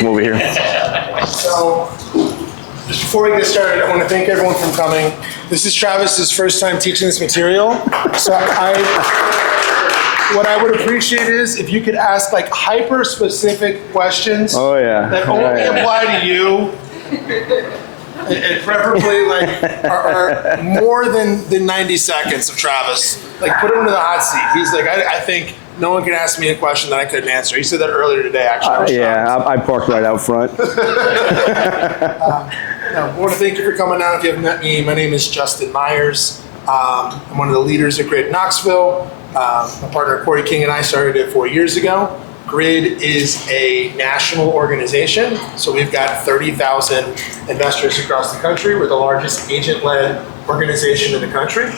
come over here. So, just before we get started, I want to thank everyone for coming. This is Travis's first time teaching this material. So what I would appreciate is if you could ask like hyper-specific questions that only apply to you. And preferably like are more than 90 seconds of Travis. Like put him into the hot seat. He's like, I think no one can ask me a question that I couldn't answer. He said that earlier today, actually. I parked right out front. I want to thank you for coming out. If you haven't met me, my name is Justin Myers. I'm one of the leaders at Grid Knoxville. My partner Corey King and I started it 4 years ago. Grid is a national organization, so we've got 30,000 investors across the country. We're the largest agent-led organization in the country,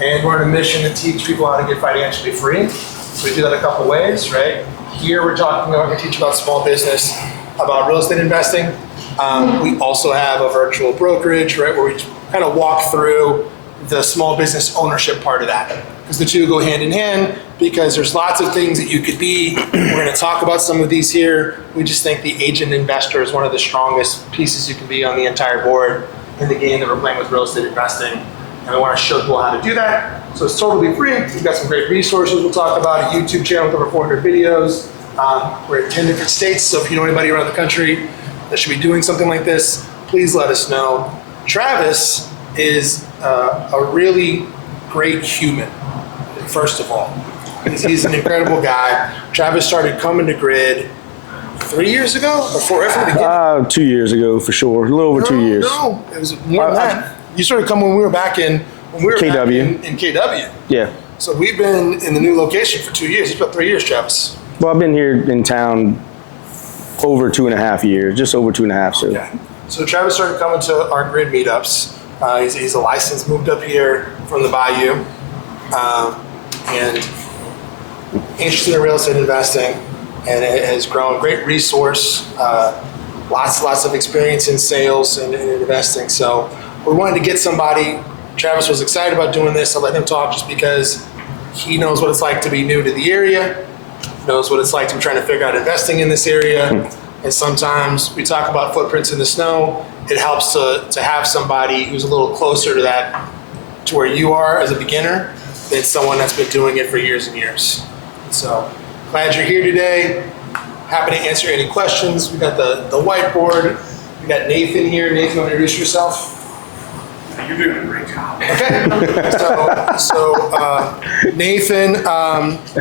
and we're on a mission to teach people how to get financially free. So we do that a couple ways, right? Here we're going to teach about small business, about real estate investing. We also have a virtual brokerage, right, where we kind of walk through the small business ownership part of that. Because the two go hand in hand, because there's lots of things that you could be. We're going to talk about some of these here. We just think the agent investor is one of the strongest pieces you can be on the entire board in the game that we're playing with real estate investing. And we want to show people how to do that. So it's totally free. We've got some great resources we'll talk about, a YouTube channel with over 400 videos. We're in 10 different states, so if you know anybody around the country that should be doing something like this, please let us know. Travis is a really great human, first of all. He's an incredible guy. Travis started coming to Grid 3 years ago? Before, right from the beginning? 2 years ago, for sure. A little over 2 years. No, it was more than that. You started coming when we were back in KW. In KW. Yeah. So we've been in the new location for 2 years. It's about 3 years, Travis. Well, I've been here in town over 2.5 years, just over 2.5. So. Okay. So Travis started coming to our Grid meetups. He's a licensed, moved up here from the Bayou, and interested in real estate investing, and it has grown. Great resource, lots of experience in sales and investing. So we wanted to get somebody. Travis was excited about doing this. I let him talk just because he knows what it's like to be new to the area, knows what it's like to be trying to figure out investing in this area. And sometimes we talk about footprints in the snow. It helps to have somebody who's a little closer to that, to where you are as a beginner, than someone that's been doing it for years and years. So glad you're here today. Happy to answer any questions. We got the whiteboard. We got Nathan here. Nathan, want to introduce yourself? You're doing a great job. Okay. So Nathan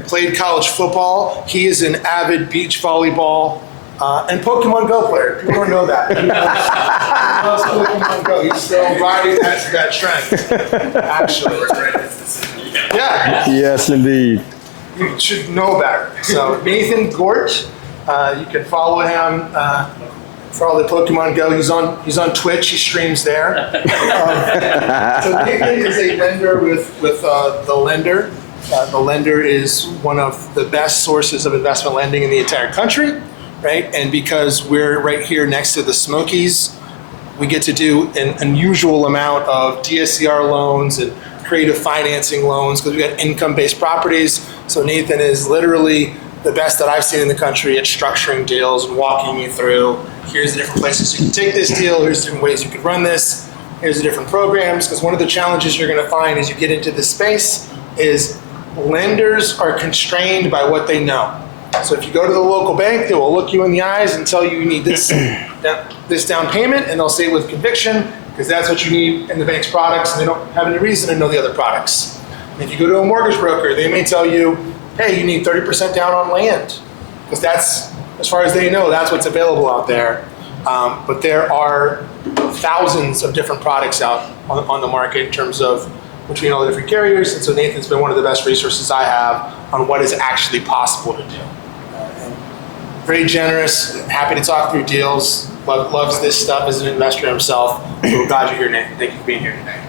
played college football. He is an avid beach volleyball and Pokemon Go player. People don't know that. He loves Pokemon Go. He's still riding that trend, actually. Yeah. Yes, indeed. You should know better. So Nathan Gort, you can follow him for all the Pokemon Go. He's on Twitch. He streams there. So Nathan is a lender with the Lender. The Lender is one of the best sources of investment lending in the entire country, right? And because we're right here next to the Smokies, we get to do an unusual amount of DSCR loans and creative financing loans because we got income-based properties. So Nathan is literally the best that I've seen in the country at structuring deals and walking you through, here's the different places you can take this deal, here's the different ways you can run this, here's the different programs. Because one of the challenges you're going to find as you get into this space is lenders are constrained by what they know. So if you go to the local bank, they will look you in the eyes and tell you need this down payment, and they'll say it with conviction because that's what you need in the bank's products, and they don't have any reason to know the other products. And if you go to a mortgage broker, they may tell you, hey, you need 30% down on land, because that's, as far as they know, that's what's available out there. But there are thousands of different products out on the market in terms of between all the different carriers, and so Nathan's been one of the best resources I have on what is actually possible to do. And very generous, happy to talk through deals, loves this stuff as an investor himself. So we're glad you're here, Nathan. Thank you for being here today.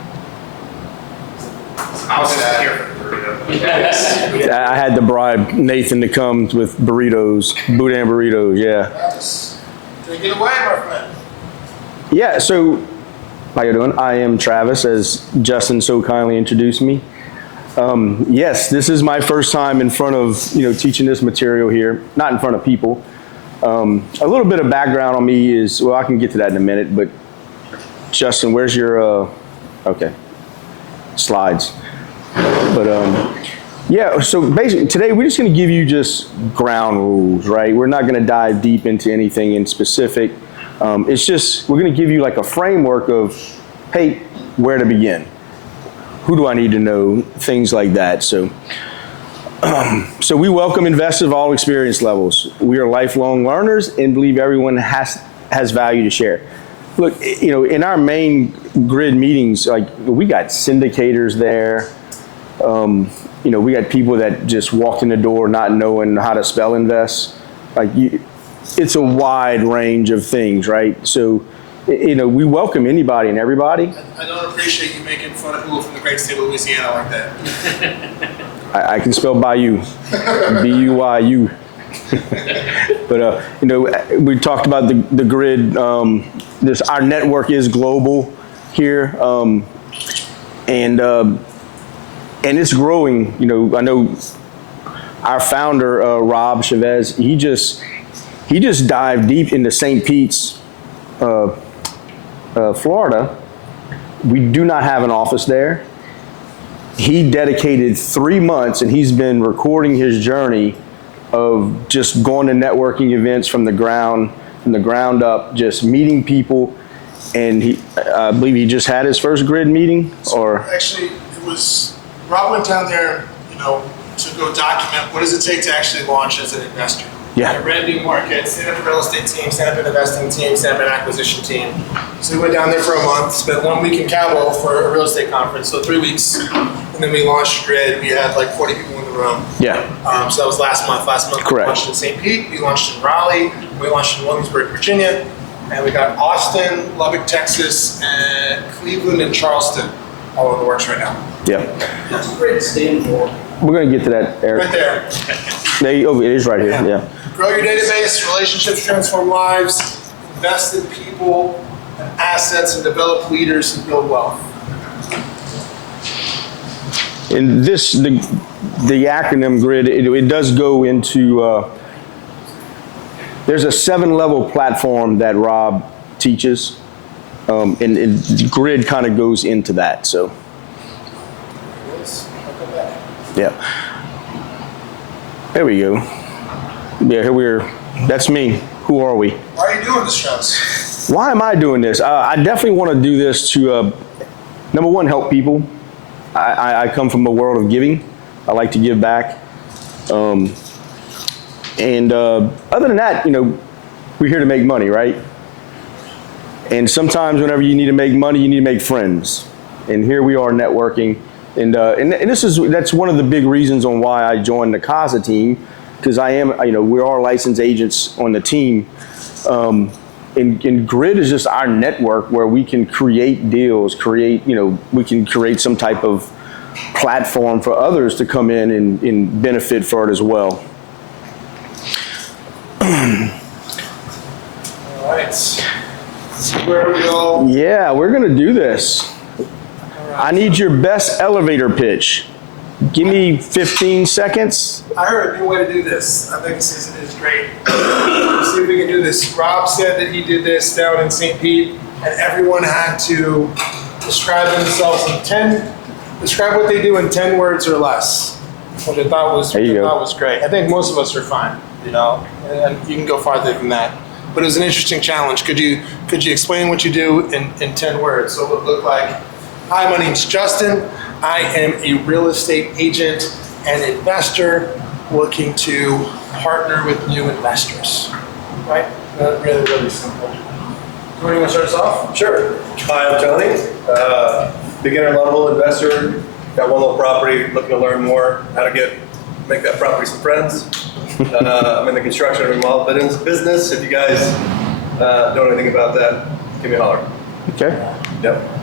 I was just here for the burrito. I had to bribe Nathan to come with burritos, boudin burritos, yeah. Yes. Take it away, my friend. Yeah, so how you doing? I am Travis, as Justin so kindly introduced me. Yes, this is my first time in front of, teaching this material here, not in front of people. A little bit of background on me is, well, I can get to that in a minute, but Justin, where's your, okay, slides. But yeah, so basically today we're just going to give you just ground rules, right? We're not going to dive deep into anything in specific. It's just, we're going to give you like a framework of, hey, where to begin? Who do I need to know? Things like that. So we welcome investors of all experience levels. We are lifelong learners and believe everyone has value to share. Look, in our main Grid meetings, like we got syndicators there. We got people that just walked in the door not knowing how to spell invest. It's a wide range of things, right? So, we welcome anybody and everybody. I don't appreciate you making fun of people from the great state of Louisiana like that. I can spell Bayou, B-U-Y-U. But we talked about the Grid. Our network is global here, and it's growing. I know our founder Rob Chavez. He just dived deep into St. Pete's, Florida. We do not have an office there. He dedicated 3 months, and he's been recording his journey of just going to networking events from the ground up, just meeting people. And I believe he just had his first Grid meeting, or Actually, it was, Rob went down there, to go document what does it take to actually launch as an investor. Yeah. A brand new market, stand up a real estate team, stand up an investing team, stand up an acquisition team. So we went down there for a month, spent 1 week in Cabo for a real estate conference, so 3 weeks. And then we launched Grid. We had like 40 people in the room. yeah, So that was last month. Last month Correct. we launched in St. Pete, we launched in Raleigh, we launched in Williamsburg, Virginia, and we got Austin, Lubbock, Texas, and Cleveland and Charleston all in the works right now. yeah. What's Grid stand for? We're gonna get to that, Eric. Right there. It is right here. Yeah. Grow your database, relationships transform lives, invest in people and assets, and develop leaders and build wealth. And the acronym Grid, it does go into, there's a 7-level platform that Rob teaches, and Grid kind of goes into that, so. Yeah. There we go. Yeah, that's me. Who are we? Why are you doing this, Travis? Why am I doing this? I definitely want to do this to, number one, help people. I come from a world of giving. I like to give back. And other than that, we're here to make money, right? And sometimes whenever you need to make money, you need to make friends. And here we are networking. And that's one of the big reasons on why I joined the CASA team, because we are licensed agents on the team. And Grid is just our network where we can create deals, we can create some type of platform for others to come in and benefit for it as well. All right. Where are we all? Yeah, we're gonna do this. I need your best elevator pitch. Give me 15 seconds. I heard a new way to do this. I think this is great. Let's see if we can do this. Rob said that he did this down in St. Pete, and everyone had to describe themselves describe what they do in 10 words or less, which I thought was great. I think most of us are fine, and you can go farther than that. But it was an interesting challenge. Could you explain what you do in 10 words? So it would look like, hi, my name's Justin. I am a real estate agent and investor looking to partner with new investors. Right? Really, really simple. Do you want to start us off? Sure. Hi, I'm Tony, beginner level investor. Got one little property, looking to learn more how to make that property some friends. I'm in the construction and remodel business. If you guys know anything about that, give me a holler. Okay. Yep.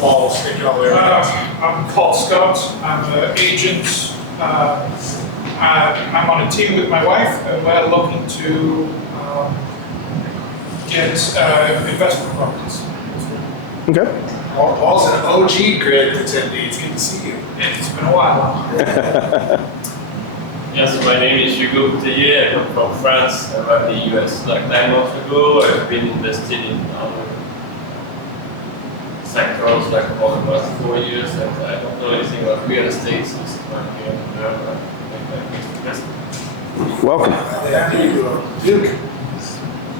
Paul, speak all the way around. I'm Paul Scott. I'm an agent. I'm on a team with my wife, and we're looking to get investment properties. Okay. Paul's an OG Grid attendee. It's good to see you. It's been a while. Yes, my name is Hugo Bouteiller. I come from France. I arrived in the US like 9 months ago. I've been invested in other sectors like for the past 4 years, and I don't know anything about real estate, so this is why I'm here to learn and make my next investment. Welcome. Duke.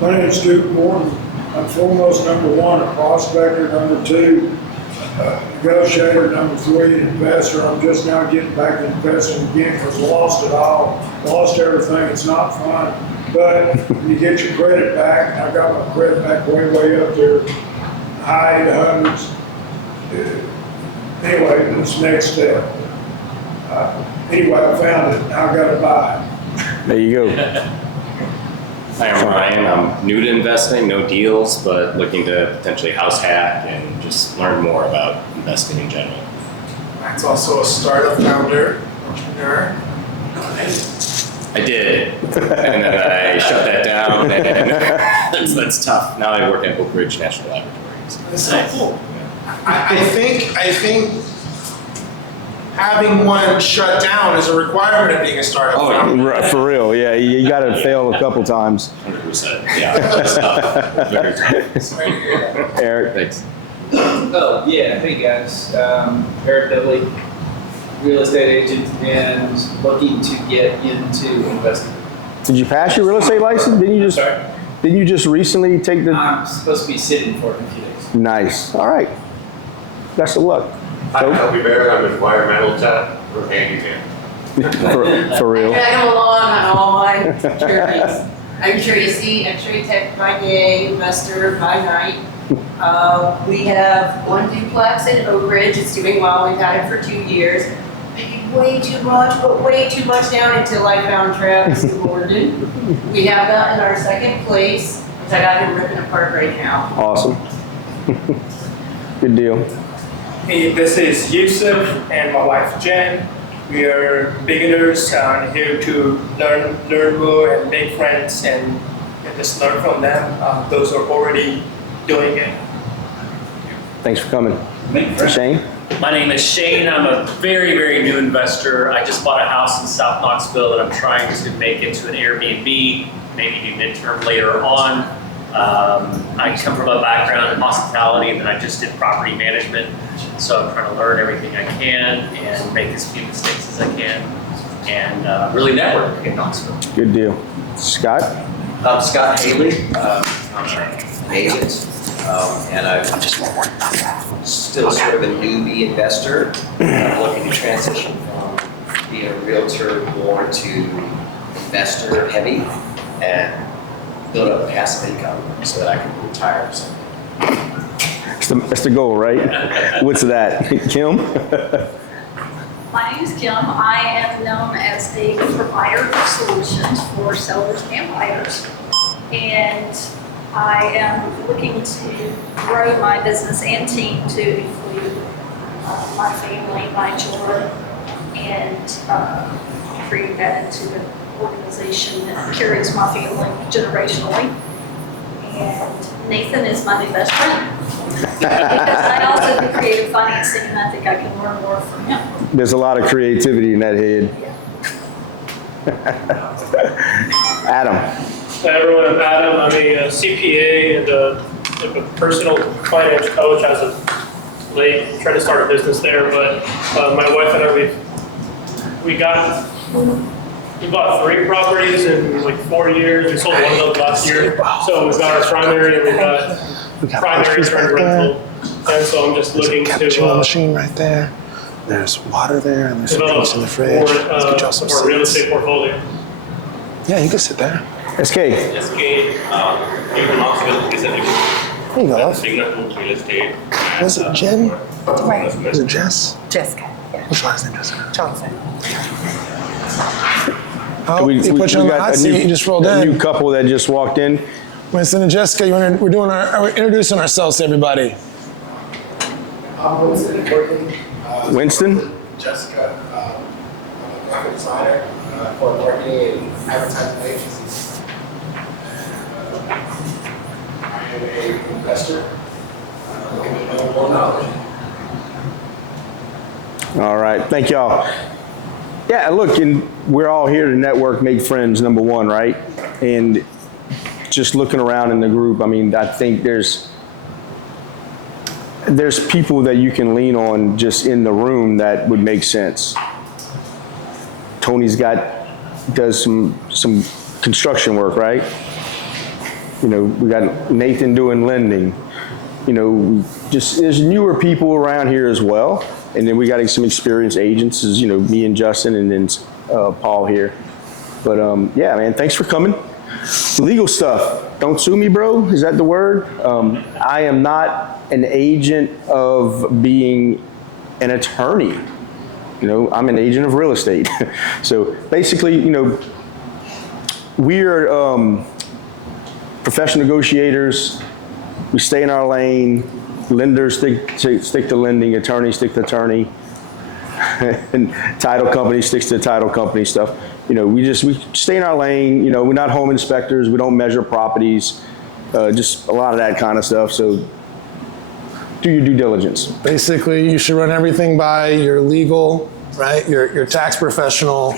My name is Duke Morton. I'm foremost number one, a prospector, number two, negotiator, number three, investor. I'm just now getting back to investing again because I lost it all, lost everything. It's not fun. But when you get your credit back, I got my credit back way up there, high 800s. Anyway, this next step. Anyway, I found it. Now I got to buy it. There you go. Hi, I'm Ryan. I'm new to investing, no deals, but looking to potentially house hack and just learn more about investing in general. That's also a startup founder, entrepreneur. I did, and then I shut that down, and that's tough. Now I work at Oak Ridge National Laboratory. That's so cool. I think having one shut down is a requirement of being a startup founder. Right, for real, yeah. You got to fail a couple times. 100%. Yeah, that's tough. Very tough. Eric. Thanks. Oh, yeah, hey guys, Eric Dudley, real estate agent and looking to get into investing. Did you pass your real estate license? Didn't you just recently take the? I'm supposed to be sitting for it in a few days. Nice. All right. Best of luck. I'm Toby Barrett, I'm environmental tech for handyman. For real. I drag them along on all my journeys. I'm Tracy, X-ray tech by day, investor by night. We have one duplex in Oak Ridge. It's doing well. We've had it for 2 years. Paid way too much, but way too much down until I found Travis Gordon. We have gotten our second place, which I got him ripping apart right now. Awesome. Good deal. Hey, this is Yusuf and my wife Jen. We are beginners here to learn more and make friends and just learn from them. Those who are already doing it. Thanks for coming. Shane? My name is Shane. I'm a very new investor. I just bought a house in South Knoxville that I'm trying to make into an Airbnb, maybe do midterm later on. I come from a background in hospitality, and then I just did property management. So I'm trying to learn everything I can and make as few mistakes as I can and really network in Knoxville. Good deal. Scott? I'm Scott Haley. I'm an agent, and I'm just still sort of a newbie investor. I'm looking to transition from being a realtor more to investor heavy and build up passive income so that I can retire someday. That's the goal, right? What's that? Kim? My name is Kim. I am known as a provider of solutions for sellers and buyers. And I am looking to grow my business and team to include my family, my children, and create that into an organization that carries my family generationally. And Nathan is my new best friend. Because I also do creative financing, and I think I can learn more from him. There's a lot of creativity in that head. Adam. Hi everyone, I'm Adam. I'm a CPA and a personal finance coach as of late. Trying to start a business there, but my wife and I, we bought 3 properties in like 4 years. We sold one of those last year. So we've got our primary and we've got primary turned rental. And so I'm just looking to cappuccino machine right there. There's water there, and there's some drinks in the fridge. Let's get y'all some for a real seats. estate portfolio. Yeah, you can sit there. SK. Grid Knoxville is There you go. signal real estate. Was it Jen? Right. Was it Jess? Jessica. Which last name, Jessica? Johnson. Oh, he put you on the hot seat. You just rolled a in. new couple that just walked in. Winston and Jessica, we're introducing ourselves to everybody. I'm Winston Courtney. Winston? Jessica, I'm a graphic designer for marketing and advertising agencies. I am an investor looking to build more knowledge. All right. Thank y'all. Yeah, look, and we're all here to network, make friends, number one, right? And just looking around in the group, I mean, I think there's people that you can lean on just in the room that would make sense. Tony's does some construction work, right? You know, we got Nathan doing lending. You know, just there's newer people around here as well. And then we got some experienced agents, as you know, me and Justin, and then Paul here. But yeah, man, thanks for coming. Legal stuff. Don't sue me, bro. Is that the word? I am not an agent of being an attorney. You know, I'm an agent of real estate. So basically, you know, we're professional negotiators. We stay in our lane. Lenders stick to lending. Attorneys stick to attorney. And title company sticks to title company stuff. You know, we stay in our lane. You know, we're not home inspectors. We don't measure properties. Just a lot of that kind of stuff. So do your due diligence. Basically, you should run everything by your legal, right? Your tax professional,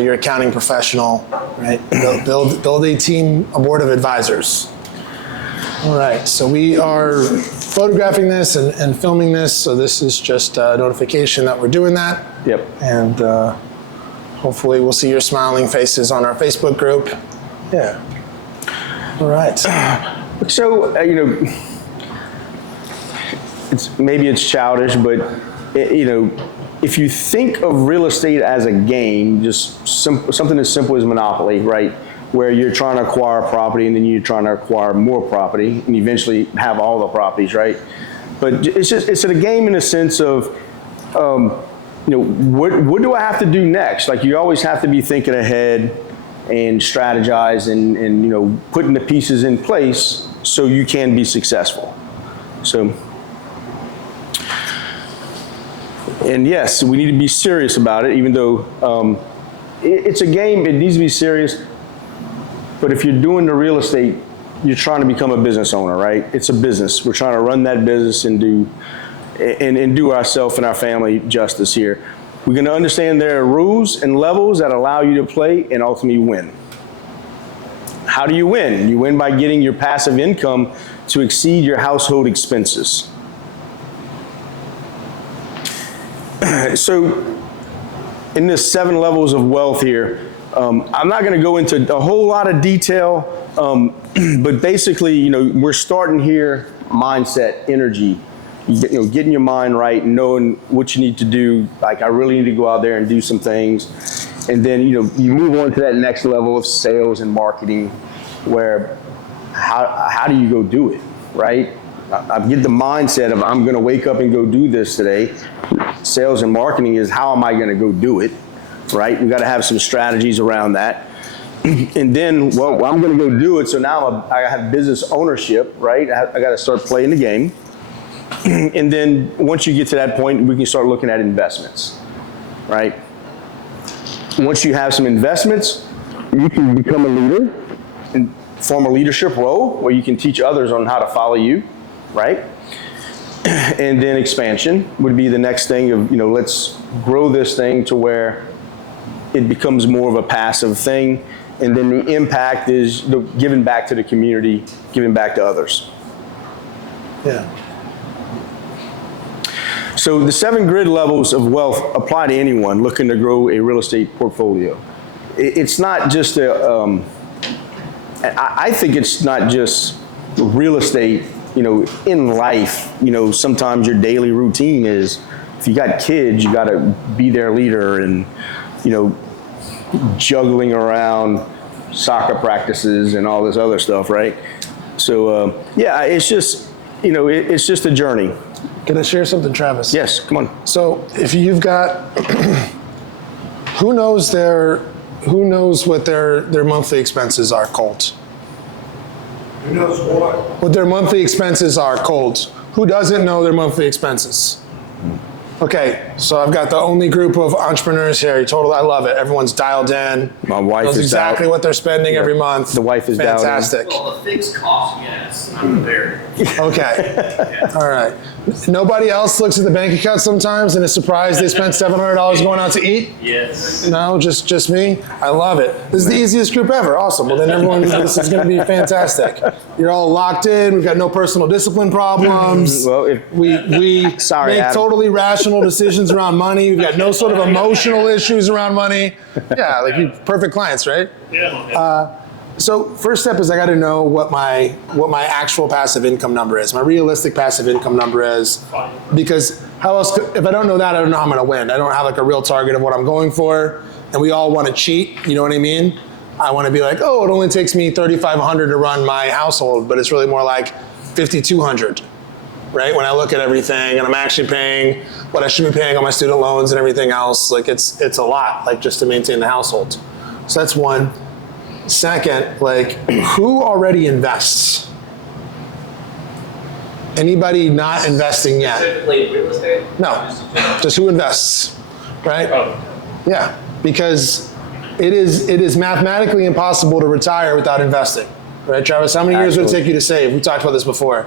your accounting professional, right? Build a team, a board of advisors. All right, so we are photographing this and filming this, so this is just a notification that we're doing that. Yep. And hopefully we'll see your smiling faces on our Facebook group. Yeah. All right. So, you know, maybe it's childish, but, you know, if you think of real estate as a game, just something as simple as Monopoly, right? Where you're trying to acquire property and then you're trying to acquire more property and eventually have all the properties, right? But it's a game in the sense of, you know, what do I have to do next? Like, you always have to be thinking ahead and strategize and you know, putting the pieces in place so you can be successful. So, and yes, we need to be serious about it, even though it's a game, it needs to be serious. But if you're doing the real estate, you're trying to become a business owner, right? It's a business. We're trying to run that business and do ourselves and our family justice here. We're going to understand there are rules and levels that allow you to play and ultimately win. How do you win? You win by getting your passive income to exceed your household expenses. So in this 7 levels of wealth here, I'm not going to go into a whole lot of detail, but basically, you know, we're starting here, mindset, energy, you know, getting your mind right, knowing what you need to do. Like, I really need to go out there and do some things. And then, you know, you move on to that next level of sales and marketing, where how do you go do it, right? I get the mindset of, I'm going to wake up and go do this today. Sales and marketing is, how am I going to go do it? Right? We got to have some strategies around that. And then, well, I'm going to go do it. So now I have business ownership, right? I got to start playing the game. And then once you get to that point, we can start looking at investments, right? Once you have some investments, you can become a leader and form a leadership role where you can teach others on how to follow you, right? And then expansion would be the next thing of, you know, let's grow this thing to where it becomes more of a passive thing. And then the impact is giving back to the community, giving back to others. Yeah. So the 7 grid levels of wealth apply to anyone looking to grow a real estate portfolio. It's not just I think it's not just real estate, you know, in life. You know, sometimes your daily routine is, if you got kids, you got to be their leader, and, you know, juggling around soccer practices and all this other stuff, right? So, yeah, it's just, you know, it's just a journey. Can I share something, Travis? Yes, come on. So if you've got, who knows what their monthly expenses are, Colt? Who knows what? What their monthly expenses are, Colt. Who doesn't know their monthly expenses? Okay, so I've got the only group of entrepreneurs here. I love it. Everyone's dialed in. My wife knows is exactly what they're spending every month. The wife is fantastic. Well, the fixed cost, yes, I'm prepared. Okay. All right. Nobody else looks at the bank account sometimes and is surprised they spent $700 going out to eat? Yes. No, just me? I love it. This is the easiest group ever. Awesome. Well, then everyone, this is going to be fantastic. You're all locked in. We've got no personal discipline problems. Well, we Sorry, make Adam. totally rational decisions around money. We've got no sort of emotional issues around money. Yeah, like you perfect clients, right? Yeah. So first step is I got to know what my actual passive income number is, my realistic passive income number is, because how else? If I don't know that, I don't know how I'm going to win. I don't have like a real target of what I'm going for, and we all want to cheat. You know what I mean? I want to be like, oh, it only takes me $3,500 to run my household, but it's really more like $5,200, right? When I look at everything and I'm actually paying what I should be paying on my student loans and everything else, like it's a lot, like just to maintain the household. So that's one. Second, like, who already invests? Anybody not investing yet? Specifically real estate? No, just who invests, right? Yeah, because it is mathematically impossible to retire without investing, right, Travis? How many years would it take you to save? We talked about this before.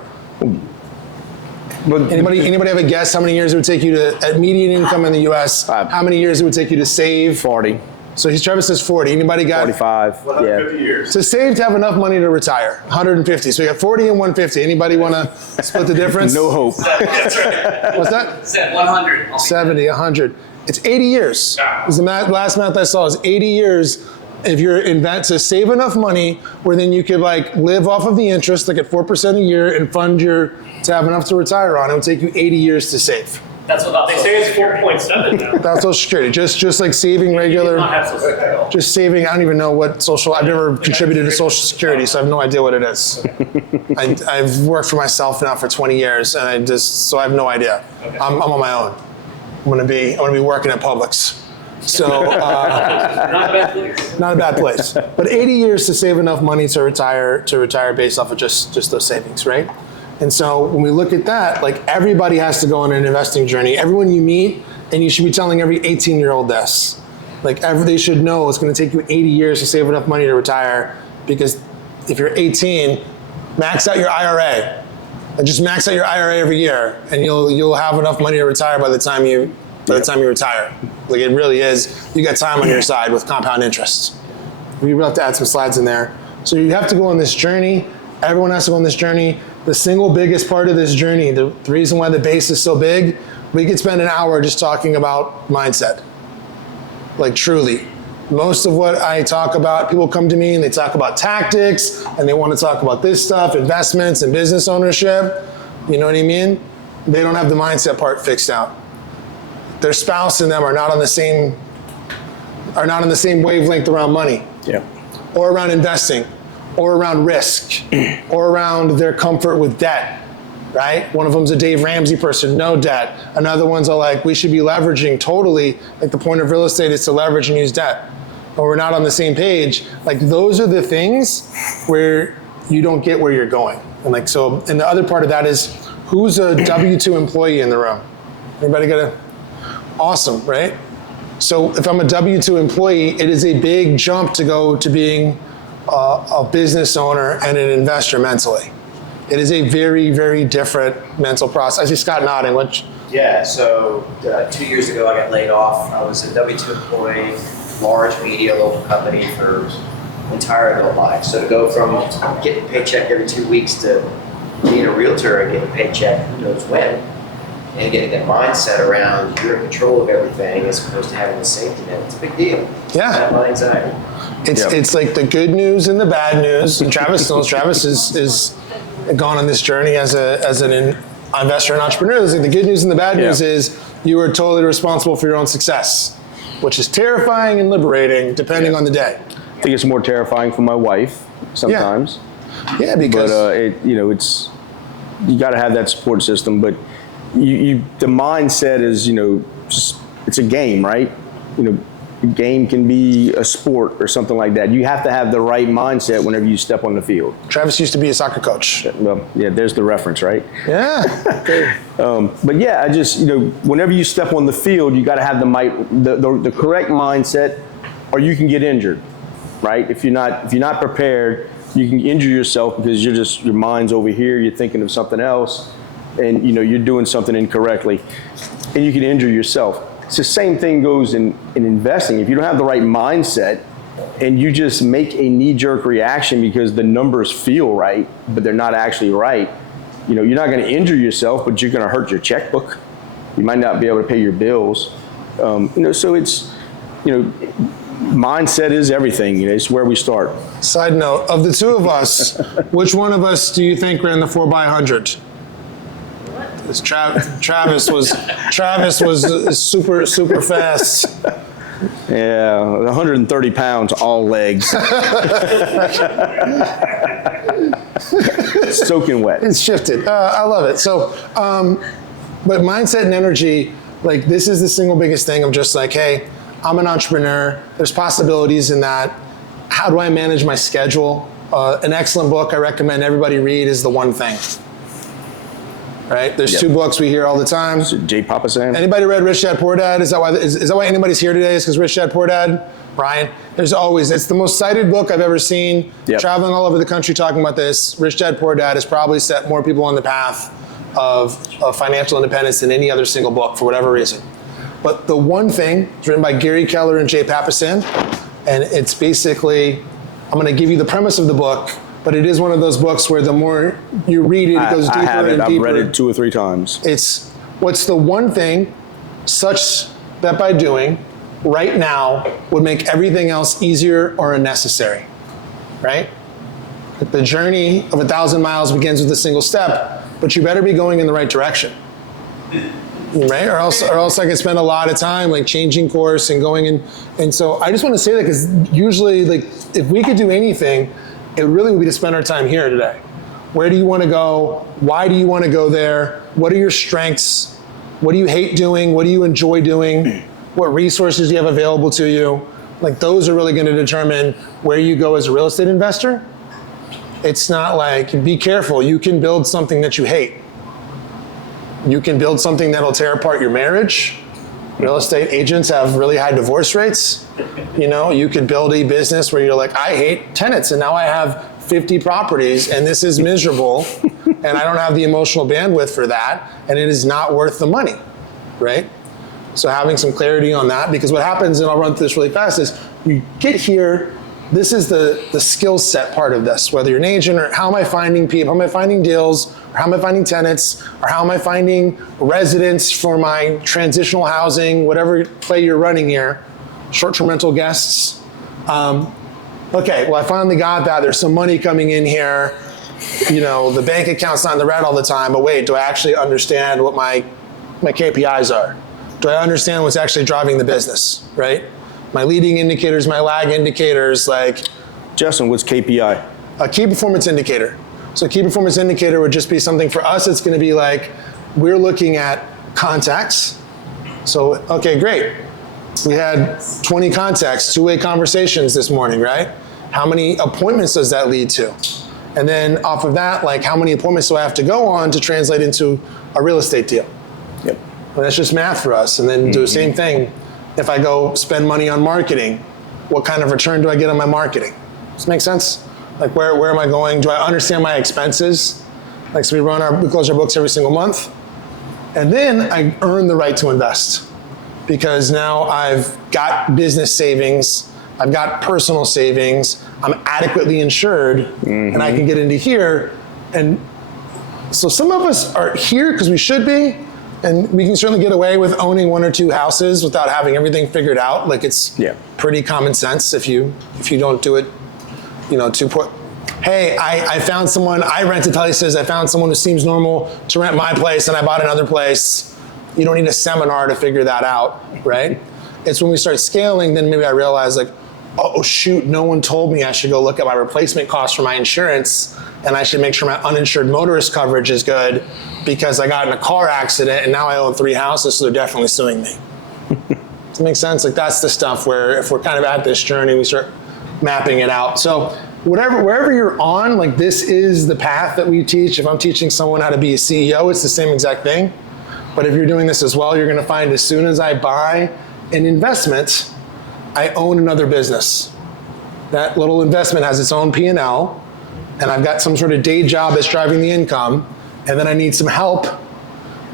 Anybody have a guess how many years it would take you to, at median income in the U.S., how many years it would take you to save? 40. So Travis says 40. Anybody got? 45. 150 years. To save to have enough money to retire, 150. So we got 40 and 150. Anybody want to split the difference? No hope. That's right. What's that? Said 100. 70, 100. It's 80 years. Is the last math I saw is 80 years. If you're to save enough money where then you could like live off of the interest, like at 4% a year, and fund to have enough to retire on, it would take you 80 years to save. That's what They say it's 4.7 now. That's Social Security. Just like saving regular. Not have Social Security. Just saving. I don't even know what social. I've never contributed to Social Security, so I have no idea what it is. I've worked for myself now for 20 years, and so I have no idea. Okay. I'm on my own. I'm gonna be working at Publix. So Not a bad place. not a bad place. But 80 years to save enough money to retire based off of just those savings, right? And so when we look at that, like everybody has to go on an investing journey. Everyone you meet, and you should be telling every 18-year-old this. Like they should know it's going to take you 80 years to save enough money to retire, because if you're 18, max out your IRA. And just max out your IRA every year, and you'll have enough money to retire by the time you retire. Like it really is. You got time on your side with compound interest. We will have to add some slides in there. So you have to go on this journey. Everyone has to go on this journey. The single biggest part of this journey, the reason why the base is so big, we could spend an hour just talking about mindset. Like truly. Most of what I talk about, people come to me and they talk about tactics and they want to talk about this stuff, investments and business ownership. You know what I mean? They don't have the mindset part fixed out. Their spouse and them are not on the same wavelength around money. Yeah. Or around investing, or around risk, or around their comfort with debt, right? One of them's a Dave Ramsey person, no debt. Another one's all like, we should be leveraging totally, like the point of real estate is to leverage and use debt. But we're not on the same page. Like those are the things where you don't get where you're going. And the other part of that is, who's a W-2 employee in the room? Anybody got a, awesome, right? So if I'm a W-2 employee, it is a big jump to go to being a business owner and an investor mentally. It is a very, very different mental process. I see Scott nodding. Yeah, so 2 years ago I got laid off. I was a W-2 employee, large media, local company for entire adult life. So to go from getting a paycheck every 2 weeks to being a realtor and getting a paycheck who knows when, and getting that mindset around you're in control of everything as opposed to having the safety net, it's a big deal. Yeah. It's not anxiety. It's like the good news and the bad news. And Travis knows. Travis is gone on this journey as an investor and entrepreneur. It's like the good news and the bad news is you are totally responsible for your own success, which is terrifying and liberating depending on the day. I think it's more terrifying for my wife sometimes. Yeah, because it's you got to have that support system, but the mindset is it's a game, right? A game can be a sport or something like that. You have to have the right mindset whenever you step on the field. Travis used to be a soccer coach. Well, yeah, there's the reference, right? Yeah. But yeah, I just whenever you step on the field, you got to have the correct mindset, or you can get injured, right? If you're not prepared, you can injure yourself because your mind's over here, you're thinking of something else, and you're doing something incorrectly, and you can injure yourself. It's the same thing goes in investing. If you don't have the right mindset and you just make a knee-jerk reaction because the numbers feel right, but they're not actually right, you're not going to injure yourself, but you're going to hurt your checkbook. You might not be able to pay your bills. So it's, mindset is everything. It's where we start. Side note, of the two of us, which one of us do you think ran the 4x100? Travis was super fast. Yeah, 130 pounds, all legs. Soaking wet. It's shifted. I love it. So, but mindset and energy, like this is the single biggest thing. I'm just like, hey, I'm an entrepreneur. There's possibilities in that. How do I manage my schedule? An excellent book I recommend everybody read is The One Thing. Right? There's two books we hear all the time. J. Papasan. Anybody read Rich Dad Poor Dad? Is that why anybody's here today? Is because Rich Dad Poor Dad? Brian? It's the most cited book I've ever seen. Yep. Traveling all over the country talking about this. Rich Dad Poor Dad has probably set more people on the path of financial independence than any other single book for whatever reason. But The One Thing is written by Gary Keller and Jay Papasan. And it's basically, I'm going to give you the premise of the book, but it is one of those books where the more you read it, it goes deeper and deeper. I've read it 2 or 3 times. It's what's the one thing such that by doing right now would make everything else easier or unnecessary, right? The journey of 1,000 miles begins with a single step, but you better be going in the right direction, right? Or else I could spend a lot of time like changing course and going in. And so I just want to say that because usually like if we could do anything, it really would be to spend our time here today. Where do you want to go? Why do you want to go there? What are your strengths? What do you hate doing? What do you enjoy doing? What resources do you have available to you? Like those are really going to determine where you go as a real estate investor. It's not like, be careful, you can build something that you hate. You can build something that'll tear apart your marriage. Real estate agents have really high divorce rates. You could build a business where you're like, I hate tenants and now I have 50 properties and this is miserable and I don't have the emotional bandwidth for that and it is not worth the money, right? So having some clarity on that, because what happens, and I'll run through this really fast, is you get here, this is the skill set part of this, whether you're an agent or how am I finding people, how am I finding deals, or how am I finding tenants, or how am I finding residents for my transitional housing, whatever play you're running here, short-term rental guests. Okay, well I finally got that, there's some money coming in here, the bank account's not in the red all the time, but wait, do I actually understand what my KPIs are? Do I understand what's actually driving the business, right? My leading indicators, my lag indicators, like. Justin, what's KPI? A key performance indicator. So a key performance indicator would just be something for us, it's gonna be like, we're looking at contacts. So, okay, great. We had 20 contacts, 2-way conversations this morning, right? How many appointments does that lead to? And then off of that, like how many appointments do I have to go on to translate into a real estate deal? Yep. Well, that's just math for us. And then do the same thing. If I go spend money on marketing, what kind of return do I get on my marketing? Does this make sense? Like where am I going? Do I understand my expenses? Like so we close our books every single month. And then I earn the right to invest because now I've got business savings, I've got personal savings, I'm adequately insured, and I can get into here. And so some of us are here because we should be, and we can certainly get away with owning 1 or 2 houses without having everything figured out. Like it's pretty common sense if you don't do it, to put, hey, I found someone, I rented places, I found someone who seems normal to rent my place and I bought another place. You don't need a seminar to figure that out, right? It's when we start scaling, then maybe I realize like, oh shoot, no one told me I should go look at my replacement costs for my insurance and I should make sure my uninsured motorist coverage is good because I got in a car accident and now I own 3 houses, so they're definitely suing me. Does that make sense? Like that's the stuff where if we're kind of at this journey, we start mapping it out. So wherever you're on, like this is the path that we teach. If I'm teaching someone how to be a CEO, it's the same exact thing. But if you're doing this as well, you're gonna find as soon as I buy an investment, I own another business. That little investment has its own P&L, and I've got some sort of day job that's driving the income, and then I need some help,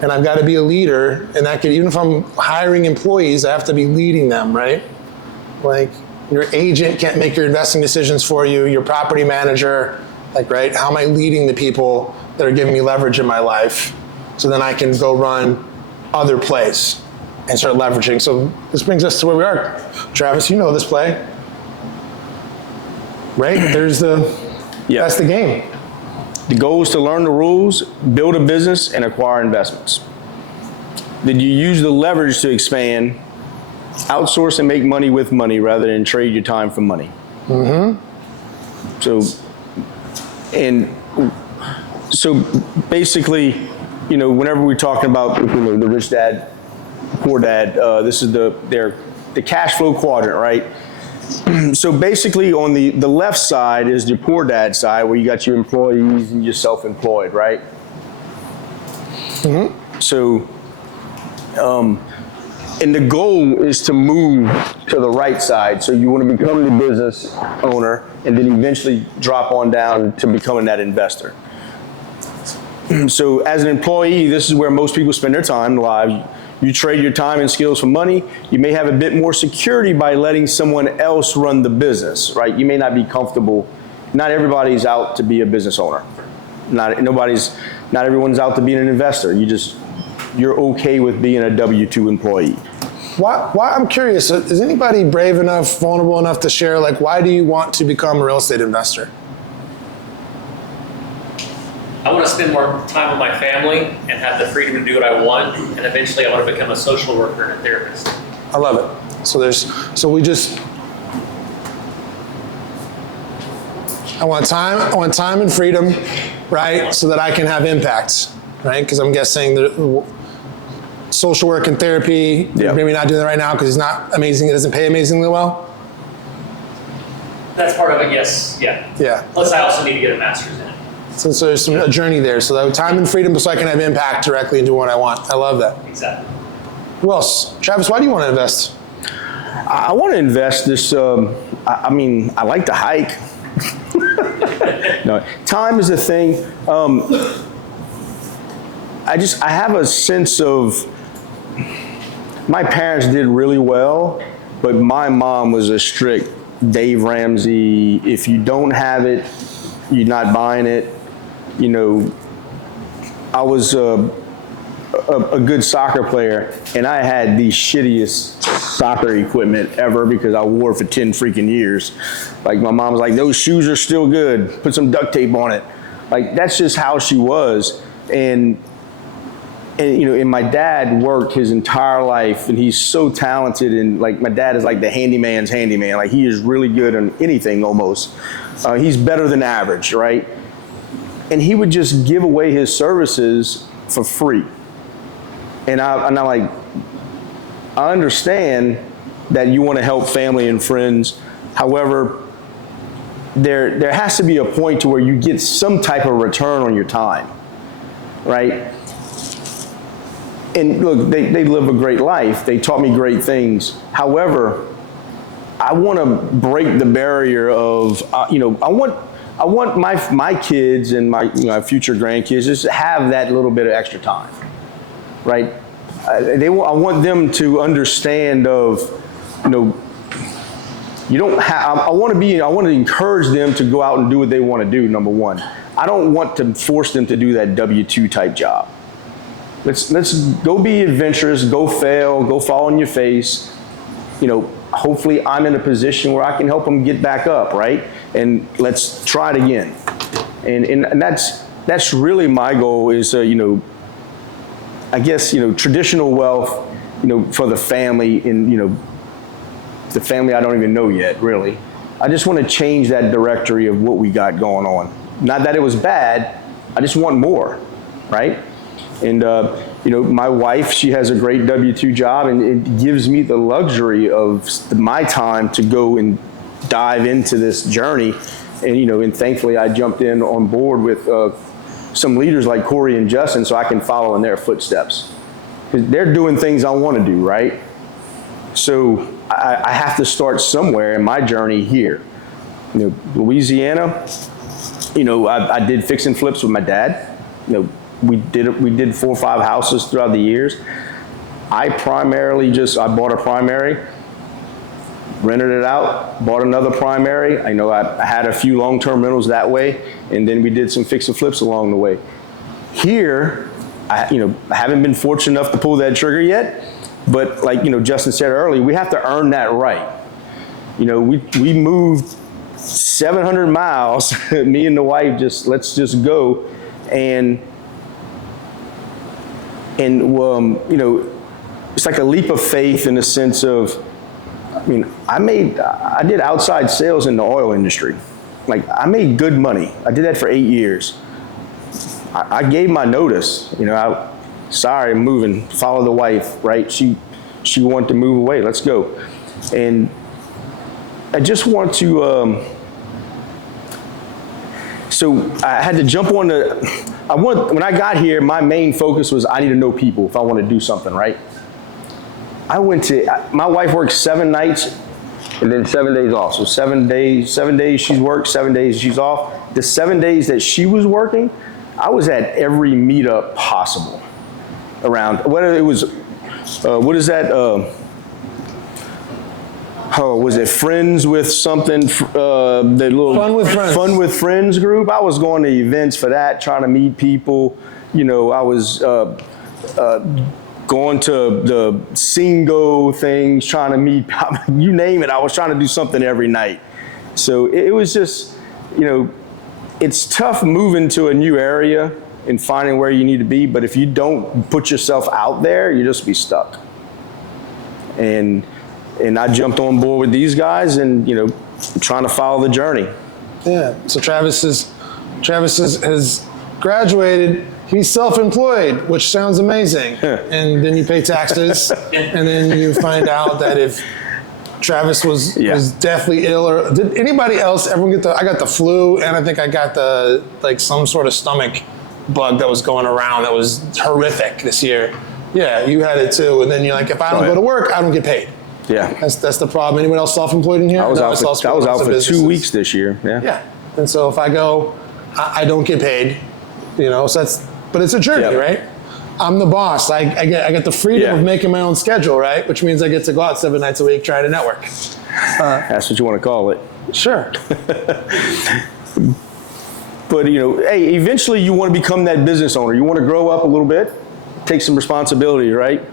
and I've got to be a leader, and that could, even if I'm hiring employees, I have to be leading them, right? Like, your agent can't make your investing decisions for you, your property manager, like, right? How am I leading the people that are giving me leverage in my life so then I can go run other plays and start leveraging? So this brings us to where we are. Travis, you know this play, right? That's the game. The goal is to learn the rules, build a business, and acquire investments. Then you use the leverage to expand, outsource and make money with money rather than trade your time for money. So basically, whenever we're talking about the rich dad, poor dad, this is the cash flow quadrant, right? So basically on the left side is the poor dad side, where you got your employees and you're self-employed, right? So, and the goal is to move to the right side. So you want to become the business owner and then eventually drop on down to becoming that investor. So as an employee, this is where most people spend their time live. You trade your time and skills for money. You may have a bit more security by letting someone else run the business, right? You may not be comfortable. Not everybody's out to be a business owner. Not everyone's out to be an investor. You're okay with being a W-2 employee. Why, I'm curious, is anybody brave enough, vulnerable enough to share, like, why do you want to become a real estate investor? I want to spend more time with my family and have the freedom to do what I want, and eventually I want to become a social worker and a therapist. I love it. I want time and freedom, right? So that I can have impact, right? Because I'm guessing the social work and therapy, maybe not doing it right now because it's not amazing, it doesn't pay amazingly well. That's part of it, yes, yeah. Plus I also need to get a master's in it. So there's a journey there. So that time and freedom so I can have impact directly into what I want. I love that. Exactly. Who else? Travis, why do you want to invest? I want to invest this, I like to hike. No, time is a thing. I have a sense of, my parents did really well, but my mom was a strict Dave Ramsey, if you don't have it, you're not buying it. I was a good soccer player, and I had the shittiest soccer equipment ever because I wore it for 10 freaking years. Like, my mom was like, those shoes are still good, put some duct tape on it. Like, that's just how she was. And my dad worked his entire life, and he's so talented, and like, my dad is like the handyman's handyman. Like, he is really good on anything almost. He's better than average, right? And he would just give away his services for free. And I'm like, I understand that you want to help family and friends. However, there has to be a point to where you get some type of return on your time, right? And look, they live a great life. They taught me great things. However, I want to break the barrier of, I want my kids and my future grandkids just to have that little bit of extra time, right? I want them to understand of, you don't have, I want to encourage them to go out and do what they want to do, number one. I don't want to force them to do that W-2 type job. Let's go be adventurous, go fail, go fall on your face. Hopefully I'm in a position where I can help them get back up, right? And let's try it again. And that's really my goal is, I guess, traditional wealth, for the family and, the family I don't even know yet, really. I just want to change that directory of what we got going on. Not that it was bad, I just want more, right? And, my wife, she has a great W-2 job, and it gives me the luxury of my time to go and dive into this journey. And thankfully I jumped in on board with some leaders like Corey and Justin so I can follow in their footsteps. Because they're doing things I want to do, right? So I have to start somewhere in my journey here. Louisiana, I did fix and flips with my dad. we did 4 or 5 houses throughout the years. I bought a primary, rented it out, bought another primary. I know I had a few long-term rentals that way, and then we did some fix and flips along the way. Here, I haven't been fortunate enough to pull that trigger yet, but like, Justin said earlier, we have to earn that right. We moved 700 miles, me and the wife, let's just go. And it's like a leap of faith in the sense of, I did outside sales in the oil industry. Like, I made good money. I did that for 8 years. I gave my notice, sorry, I'm moving, follow the wife, right? She wanted to move away, let's go. And I just want to, so I had to jump on when I got here, my main focus was I need to know people if I want to do something, right? My wife works 7 nights and then 7 days off. So 7 days she's worked, 7 days she's off. The 7 days that she was working, I was at every meetup possible around, whether it was, what is that? Was it Friends with something? The little Fun with Friends. Fun with Friends group. I was going to events for that, trying to meet people. I was going to the Singo things, trying to meet, you name it. I was trying to do something every night. So it was just, it's tough moving to a new area and finding where you need to be. But if you don't put yourself out there, you just be stuck. And I jumped on board with these guys and, trying to follow the journey. Yeah, so Travis has graduated. He's self-employed, which sounds amazing. And then you pay taxes, and then you find out that if Travis was deathly ill, or did anybody else ever get I got the flu, and I think I got some sort of stomach bug that was going around that was horrific this year. Yeah, you had it too, and then you're like, if I don't go to work, I don't get paid. Yeah. That's the problem. Anyone else self-employed in here? I was out for 2 weeks this year. Yeah. Yeah. And so if I go, I don't get paid, so but it's a journey, right? I'm the boss. I get the freedom of making my own schedule, right? Which means I get to go out 7 nights a week, try to network. That's what you want to call it. Sure. But, hey, eventually you want to become that business owner. You want to grow up a little bit, take some responsibility, right?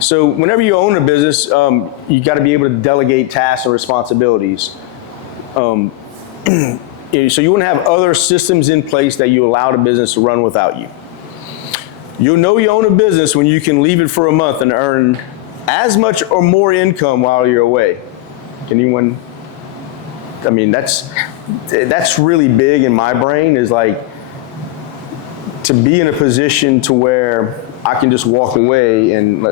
So whenever you own a business, you got to be able to delegate tasks and responsibilities. So you want to have other systems in place that you allow the business to run without you. You'll know you own a business when you can leave it for a month and earn as much or more income while you're away. Can anyone? That's really big in my brain, is like to be in a position to where I can just walk away and,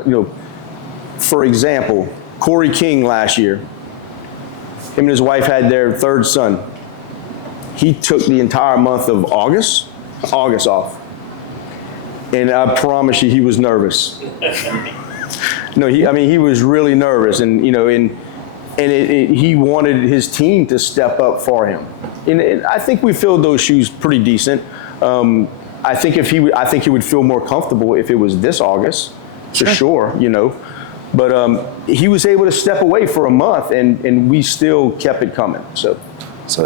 for example, Corey King last year, him and his wife had their 3rd son. He took the entire month of August off. And I promise you, he was nervous. No, he was really nervous, and he wanted his team to step up for him. And I think we filled those shoes pretty decent. I think he would feel more comfortable if it was this August, for sure. But he was able to step away for a month, and we still kept it coming. So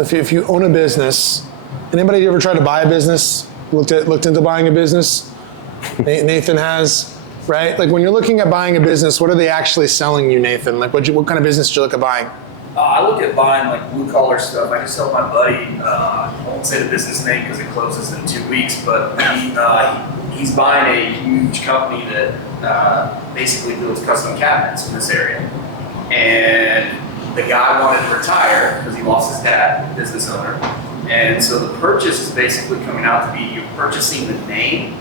if you own a business, anybody ever tried to buy a business? Looked into buying a business? Nathan has, right? Like when you're looking at buying a business, what are they actually selling you, Nathan? Like what kind of business do you look at buying? I look at buying like blue collar stuff. I just helped my buddy, I won't say the business name because it closes in 2 weeks, but he's buying a huge company that basically builds custom cabinets in this area. And the guy wanted to retire because he lost his dad, business owner. And so the purchase is basically coming out to be you're purchasing the name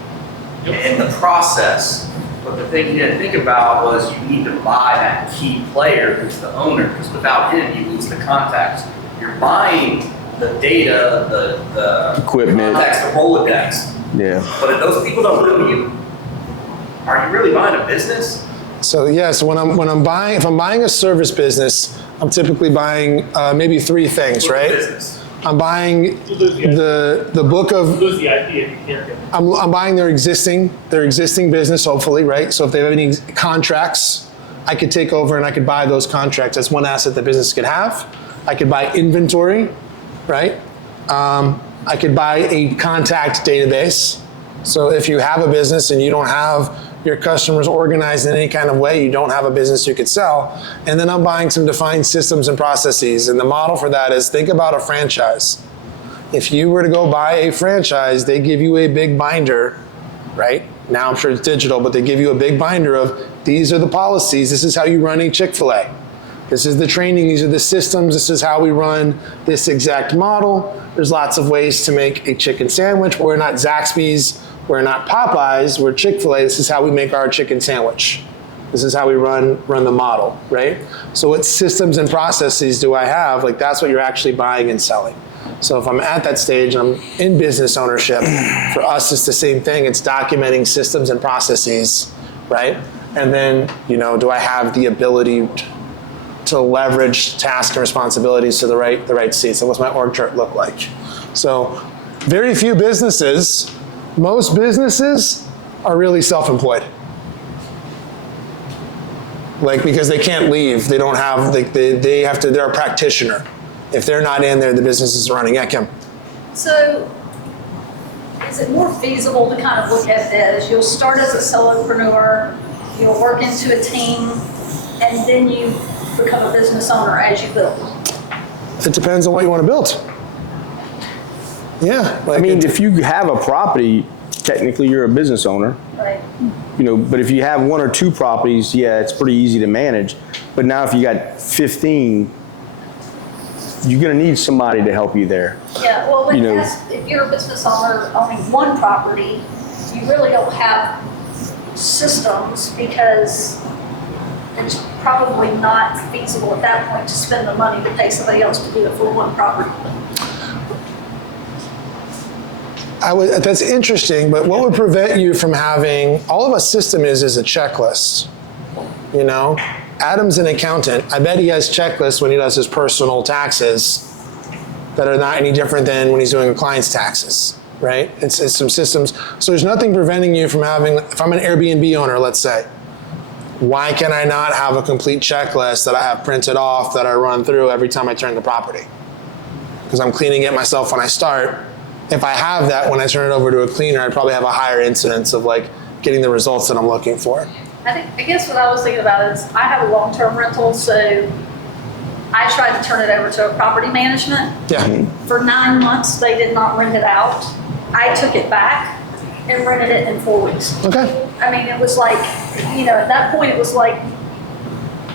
and the process. But the thing you didn't think about was you need to buy that key player who's the owner, because without him you lose the contacts. You're buying the data, the equipment, contacts, the Rolodex. Yeah. But if those people don't know you, are you really buying a business? So when I'm buying, if I'm buying a service business, I'm typically buying maybe 3 things, right? Business. I'm buying the book of. Lose the IP if you can't get it. I'm buying their existing business, hopefully, right? So if they have any contracts, I could take over and I could buy those contracts. That's one asset the business could have. I could buy inventory, right? I could buy a contact database. So if you have a business and you don't have your customers organized in any kind of way, you don't have a business you could sell. And then I'm buying some defined systems and processes. And the model for that is, think about a franchise. If you were to go buy a franchise, they give you a big binder, right? Now I'm sure it's digital, but they give you a big binder of, these are the policies, this is how you run a Chick-fil-A. This is the training, these are the systems, this is how we run this exact model. There's lots of ways to make a chicken sandwich. We're not Zaxby's, we're not Popeyes, we're Chick-fil-A. This is how we make our chicken sandwich. This is how we run the model, right? So what systems and processes do I have? Like, that's what you're actually buying and selling. So if I'm at that stage, I'm in business ownership. For us, it's the same thing. It's documenting systems and processes, right? And then, do I have the ability to leverage tasks and responsibilities to the right seat? So what's my org chart look like? So very few businesses, most businesses are really self-employed. Like, because they can't leave. They don't have, they have to, they're a practitioner. If they're not in there, the business is running. Yeah, Kim. So is it more feasible to kind of look at it as you'll start as a solopreneur, you'll work into a team, and then you become a business owner as you build? It depends on what you want to build. Yeah. I mean, if you have a property, technically you're a business owner. Right. But if you have one or two properties, yeah, it's pretty easy to manage. But now if you got 15, you're gonna need somebody to help you there. Yeah, well, if you're a business owner owning one property, you really don't have systems because it's probably not feasible at that point to spend the money to pay somebody else to do it for one property. That's interesting, but what would prevent you from having, all of a system is a checklist, Adam's an accountant. I bet he has checklists when he does his personal taxes that are not any different than when he's doing a client's taxes, right? It's some systems. So there's nothing preventing you from having, if I'm an Airbnb owner, let's say, why can I not have a complete checklist that I have printed off that I run through every time I turn the property? Because I'm cleaning it myself when I start. If I have that, when I turn it over to a cleaner, I'd probably have a higher incidence of getting the results that I'm looking for. I guess what I was thinking about is I have a long-term rental, so I tried to turn it over to a property management. Yeah. For 9 months, they did not rent it out. I took it back and rented it in 4 weeks. Okay. I mean, it was at that point, it was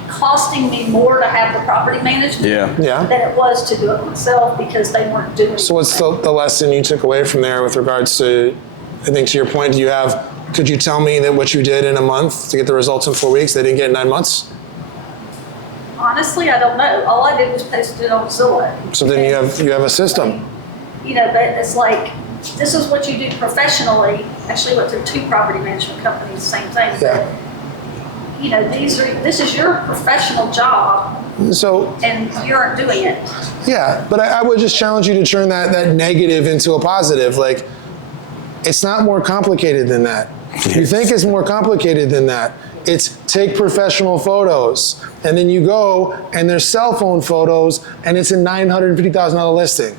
costing me more to have the property management than it was to do it myself because they weren't doing it. So what's the lesson you took away from there with regards to, I think to your point, could you tell me that what you did in a month to get the results in 4 weeks, they didn't get in 9 months? Honestly, I don't know. All I did was post it on Zillow. So then you have a system. But it's this is what you do professionally. Actually, went through 2 property management companies, same thing. Yeah. This is your professional job. So. And you aren't doing it. Yeah, but I would just challenge you to turn that negative into a positive. It's not more complicated than that. You think it's more complicated than that. It's take professional photos, and then you go and there's cell phone photos, and it's a $950,000 listing.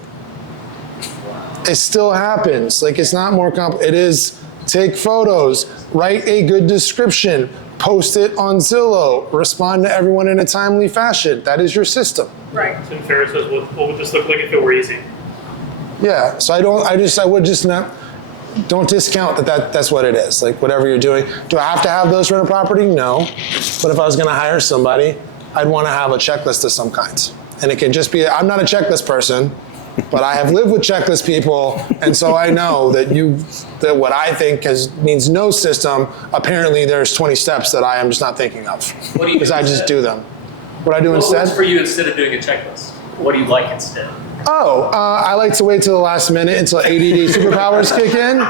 It still happens. It's not more complicated. It is take photos, write a good description, post it on Zillow, respond to everyone in a timely fashion. That is your system. Right. Tim Ferriss says, what would this look like if it were easy? Yeah. So I would just not. Don't discount that's what it is. Whatever you're doing. Do I have to have those rent a property? No. But if I was going to hire somebody, I'd want to have a checklist of some kind. And it can just be, I'm not a checklist person, but I have lived with checklist people. And so I know that what I think needs no system, apparently there's 20 steps that I am just not thinking of. What do you do because I just do them. What I do What's instead? for you instead of doing a checklist? What do you like instead? I like to wait till the last minute until ADD superpowers kick in,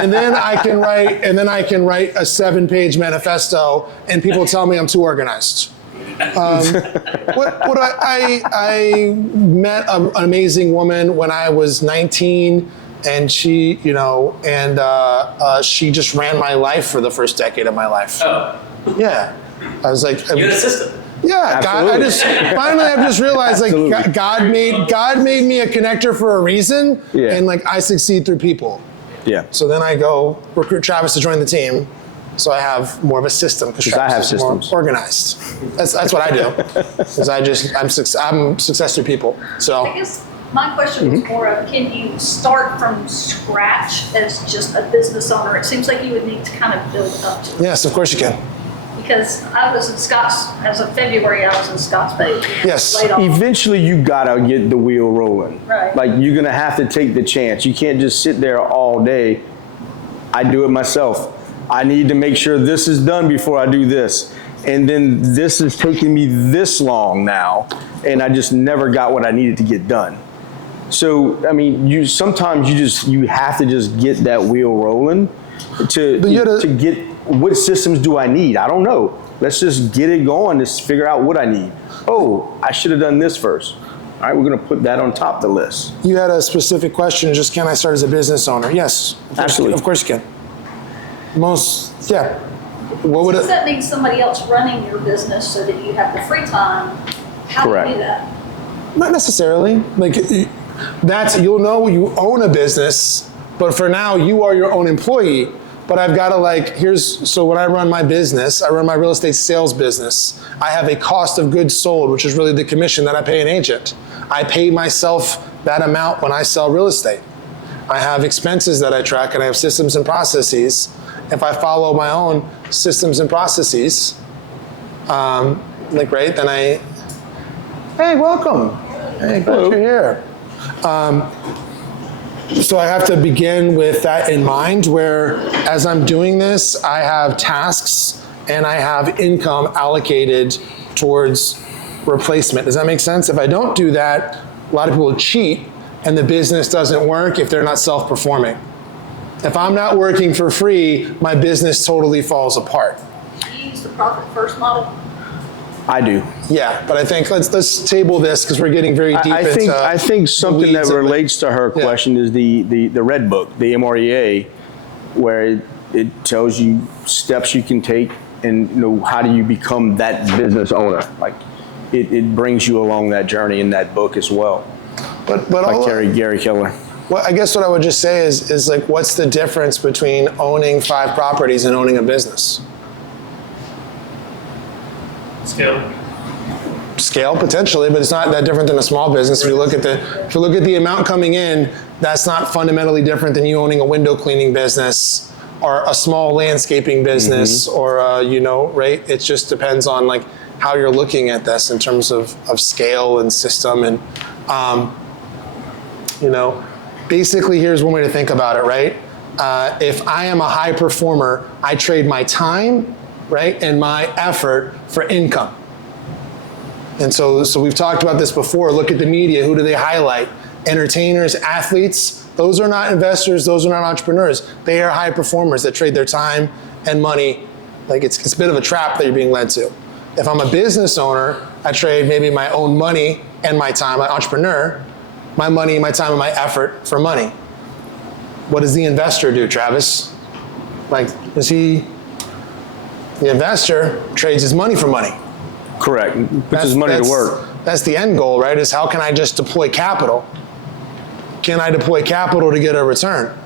and then I can write a 7-page manifesto, and people tell me I'm too organized. What I met an amazing woman when I was 19, and she, she just ran my life for the first decade of my life. Oh. Yeah, I was like, You're an assistant. yeah, God, I've just realized like God made me a connector for a reason, and like I succeed through people. Yeah. So then I go recruit Travis to join the team. So I have more of a system because I have is systems. more organized. That's what I do. Because I'm success through people. So I guess my question was more of, can you start from scratch as just a business owner? It seems like you would need to kind of build up to it. yes, of course you can. Because I was in Scotts, as of February, I was in Scotts Bay. Yes. Laid off. Eventually, you gotta get the wheel rolling. Right. Like you're gonna have to take the chance. You can't just sit there all day. I do it myself. I need to make sure this is done before I do this. And then this is taking me this long now, and I just never got what I needed to get done. So, I mean, sometimes you have to just get that wheel rolling to get, what systems do I need? I don't know. Let's just get it going, just figure out what I need. Oh, I should have done this first. All right, we're gonna put that on top of the list. You had a specific question, just can I start as a business owner? Yes. Absolutely. Of course you can. What would Does that mean somebody else running your business so that you have the free time? How do you do that? Not necessarily. Like you'll know you own a business, but for now you are your own employee. But I've got to so when I run my business, I run my real estate sales business. I have a cost of goods sold, which is really the commission that I pay an agent. I pay myself that amount when I sell real estate. I have expenses that I track, and I have systems and processes. If I follow my own systems and processes, then hey, welcome. Hey, glad you're here. So I have to begin with that in mind, where as I'm doing this, I have tasks and I have income allocated towards replacement. Does that make sense? If I don't do that, a lot of people cheat and the business doesn't work if they're not self-performing. If I'm not working for free, my business totally falls apart. Do you use the profit first model? I do. Yeah, but I think let's table this because we're getting very deep into I think something that relates to her question is the red book, the MREA, where it tells you steps you can take and how do you become that business owner. Like it brings you along that journey in that book as well. But like Gary Keller. Well, I guess what I would just say is like, what's the difference between owning 5 properties and owning a business? Scale potentially, but it's not that different than a small business. If you look at the amount coming in, that's not fundamentally different than you owning a window cleaning business or a small landscaping business, or right? It just depends on like how you're looking at this in terms of scale and system, and basically here's one way to think about it, right? If I am a high performer, I trade my time, right, and my effort for income. And so we've talked about this before. Look at the media. Who do they highlight? Entertainers, athletes. Those are not investors. Those are not entrepreneurs. They are high performers that trade their time and money. Like it's a bit of a trap that you're being led to. If I'm a business owner, I trade maybe my own money and my time. I'm an entrepreneur, my money, my time, and my effort for money. What does the investor do, Travis? The investor trades his money for money. Correct. Puts his money to work. That's the end goal, right? Is how can I just deploy capital? Can I deploy capital to get a return?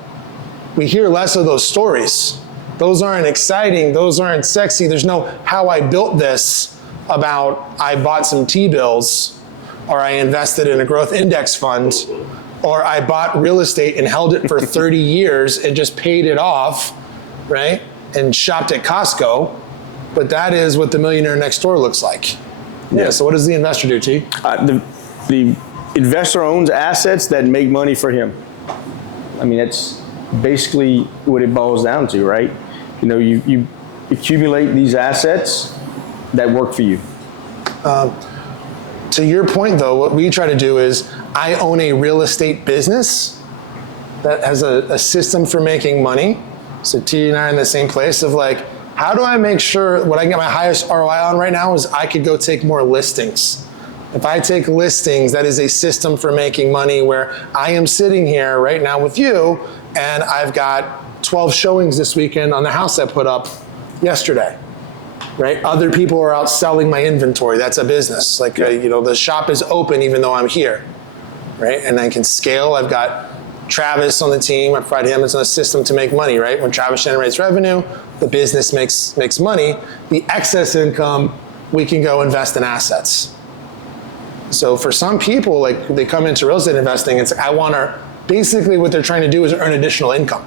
We hear less of those stories. Those aren't exciting. Those aren't sexy. There's no how I built this about I bought some T-bills, or I invested in a growth index fund, or I bought real estate and held it for 30 years and just paid it off, right? And shopped at Costco. But that is what the millionaire next door looks like. Yeah. So what does the investor do, T? The investor owns assets that make money for him. I mean, that's basically what it boils down to, right? You accumulate these assets that work for you. To your point, though, what we try to do is I own a real estate business that has a system for making money. So T and I are in the same place of like, how do I make sure what I get my highest ROI on right now is I could go take more listings. If I take listings, that is a system for making money where I am sitting here right now with you and I've got 12 showings this weekend on the house I put up yesterday, right? Other people are out selling my inventory. That's a business. Like, the shop is open even though I'm here, right? And I can scale. I've got Travis on the team. I provide him as a system to make money, right? When Travis generates revenue, the business makes money. The excess income, we can go invest in assets. So for some people, like they come into real estate investing, it's basically what they're trying to do is earn additional income.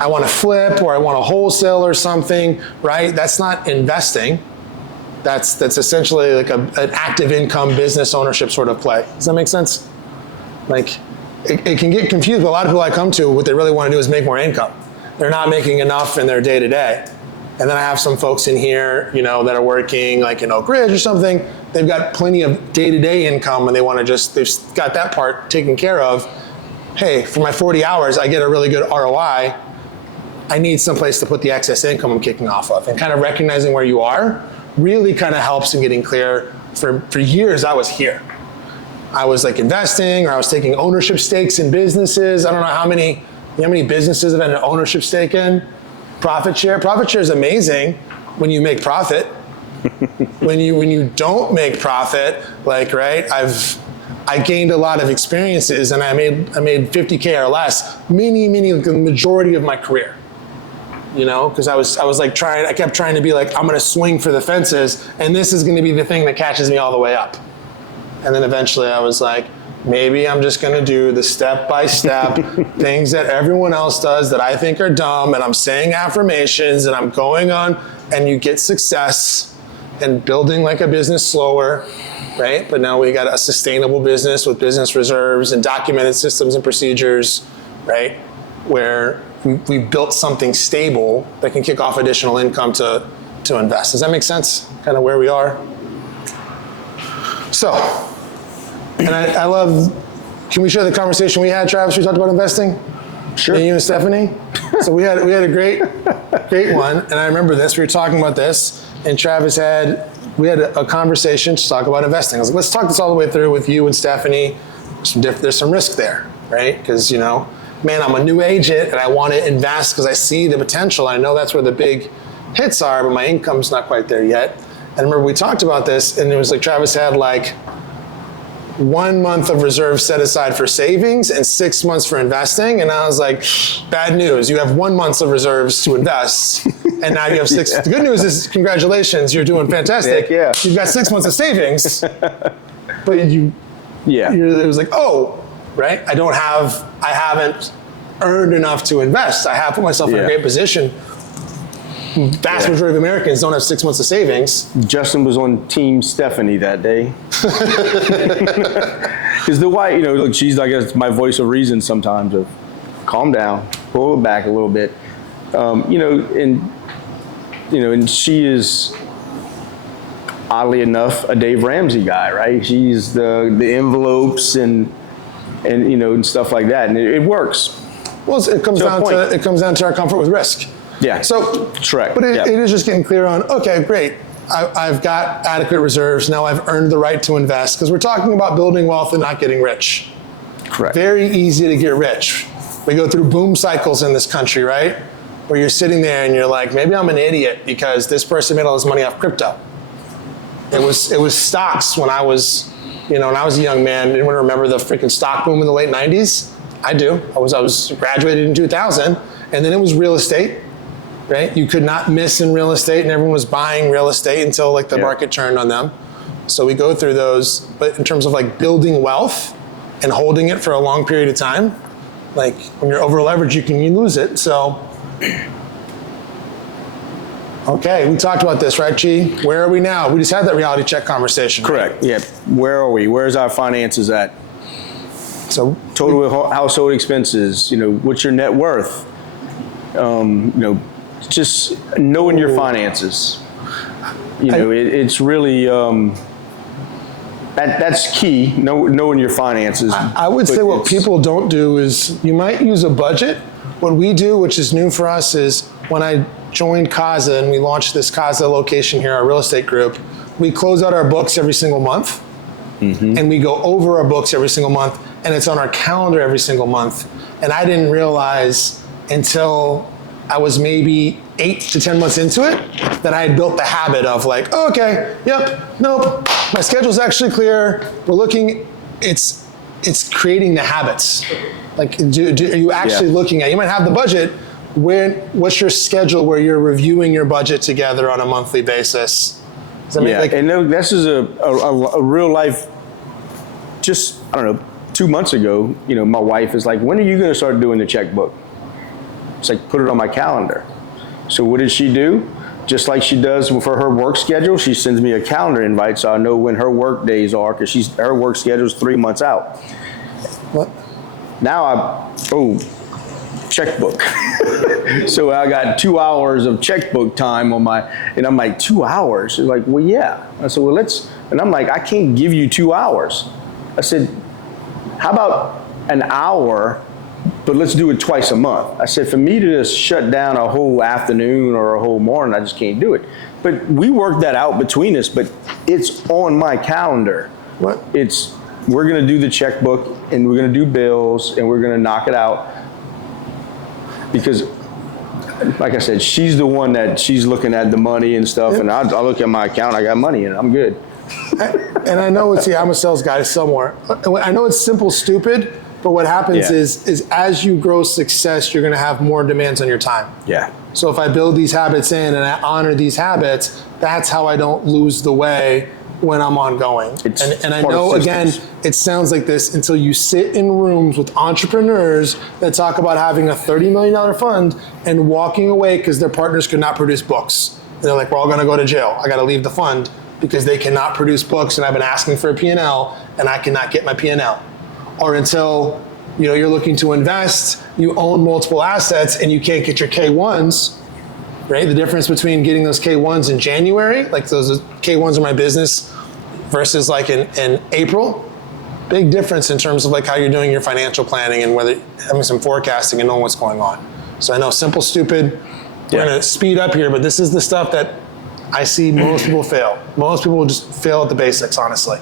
I want to flip or I want to wholesale or something, right? That's not investing. That's essentially like an active income business ownership sort of play. Does that make sense? Like it can get confused, but a lot of people I come to, what they really want to do is make more income. They're not making enough in their day to day. And then I have some folks in here, that are working like in Oak Ridge or something. They've got plenty of day-to-day income and they want to they've got that part taken care of. Hey, for my 40 hours, I get a really good ROI. I need someplace to put the excess income I'm kicking off of. And kind of recognizing where you are really kind of helps in getting clear. For years, I was here. I was like investing or I was taking ownership stakes in businesses. I don't know how many businesses have had an ownership stake in. Profit share. Profit share is amazing when you make profit. when you don't make profit, like, right, I gained a lot of experiences and I made $50K or less, the majority of my career. Because I was like I kept trying to be like, I'm gonna swing for the fences and this is gonna be the thing that catches me all the way up. And then eventually I was like, maybe I'm just gonna do the step-by-step things that everyone else does that I think are dumb, and I'm saying affirmations and I'm going on, and you get success and building like a business slower, right? But now we got a sustainable business with business reserves and documented systems and procedures, right? Where we built something stable that can kick off additional income to invest. Does that make sense? Kind of where we are. So, and I love, can we share the conversation we had, Travis? We talked about investing? Sure. Me, you and Stephanie? So we had a great one, and I remember this, we were talking about this, and Travis we had a conversation to talk about investing. I was like, let's talk this all the way through with you and Stephanie. There's some risk there, right? Because, man, I'm a new agent and I want to invest because I see the potential. I know that's where the big hits are, but my income's not quite there yet. And remember, we talked about this, and it was like Travis had like 1 month of reserves set aside for savings and 6 months for investing. And I was like, bad news. You have 1 month of reserves to invest. And now you have 6. The good news is, congratulations, you're doing fantastic. Yeah. You've got 6 months of savings. But it was like, oh, right? I haven't earned enough to invest. I have put myself in a great position. Vast majority of Americans don't have 6 months of savings. Justin was on Team Stephanie that day. Because the wife, look, she's, I guess, my voice of reason sometimes of calm down, pull it back a little bit. And she is, oddly enough, a Dave Ramsey guy, right? She's the envelopes and stuff like that, and it works. Well, it comes down to our comfort with risk. Yeah. So, correct. But it is just getting clear on, okay, great. I've got adequate reserves. Now I've earned the right to invest, because we're talking about building wealth and not getting rich. Correct. Very easy to get rich. We go through boom cycles in this country, right? Where you're sitting there and you're like, maybe I'm an idiot because this person made all this money off crypto. It was stocks when I was, when I was a young man. Anyone remember the freaking stock boom in the late 90s? I do. I was graduated in 2000, and then it was real estate. Right? You could not miss in real estate, and everyone was buying real estate until like the market turned on them. So we go through those, but in terms of like building wealth and holding it for a long period of time, like when you're over leveraged, you lose it. So, okay, we talked about this, right, Chi? Where are we now? We just had that reality check conversation. Correct. Right? Yeah. Where are we? Where's our finances at? So total household expenses. What's your net worth? Just knowing your finances. It's really that's key. Knowing your finances. I would say what people don't do is, you might use a budget. What we do, which is new for us, is when I joined CASA and we launched this CASA location here, our real estate group, we close out our books every single month. And we go over our books every single month, and it's on our calendar every single month. And I didn't realize until I was maybe 8 to 10 months into it that I had built the habit of like, oh, okay, yep, nope, my schedule's actually clear. We're looking, it's creating the habits. Like, are you actually looking at, you might have the budget, what's your schedule where you're reviewing your budget together on a monthly basis? Does that make, like, and this is a real life, just, I don't know, 2 months ago, you know, my wife is like, when are you going to start doing the checkbook? It's like, put it on my calendar. So what does she do? Just like she does for her work schedule, she sends me a calendar invite so I know when her work days are, because her work schedule is 3 months out. What? Now checkbook. So I got 2 hours of checkbook time on and I'm like, 2 hours? She's like, well, yeah. I said, well, and I'm like, I can't give you 2 hours. I said, how about an hour, but let's do it twice a month. I said, for me to just shut down a whole afternoon or a whole morning, I just can't do it. But we worked that out between us, but it's on my calendar. What? We're gonna do the checkbook and we're gonna do bills and we're gonna knock it out. Because, like I said, she's the one that she's looking at the money and stuff, and I look at my account, I got money in it, I'm good. And I know I'm a sales guy somewhere. I know it's simple, stupid, but what happens is as you grow success, you're gonna have more demands on your time. Yeah. So if I build these habits in and I honor these habits, that's how I don't lose the way when I'm ongoing. And I know, again, it sounds like this until you sit in rooms with entrepreneurs that talk about having a $30 million fund and walking away because their partners could not produce books. And they're like, we're all gonna go to jail. I gotta leave the fund because they cannot produce books and I've been asking for a P&L and I cannot get my P&L. Or until you're looking to invest, you own multiple assets and you can't get your K1s, right? The difference between getting those K1s in January, like those K1s are my business, versus like in April, big difference in terms of like how you're doing your financial planning and whether having some forecasting and knowing what's going on. So I know simple, stupid, we're gonna speed up here, but this is the stuff that I see most people fail. Most people will just fail at the basics, honestly.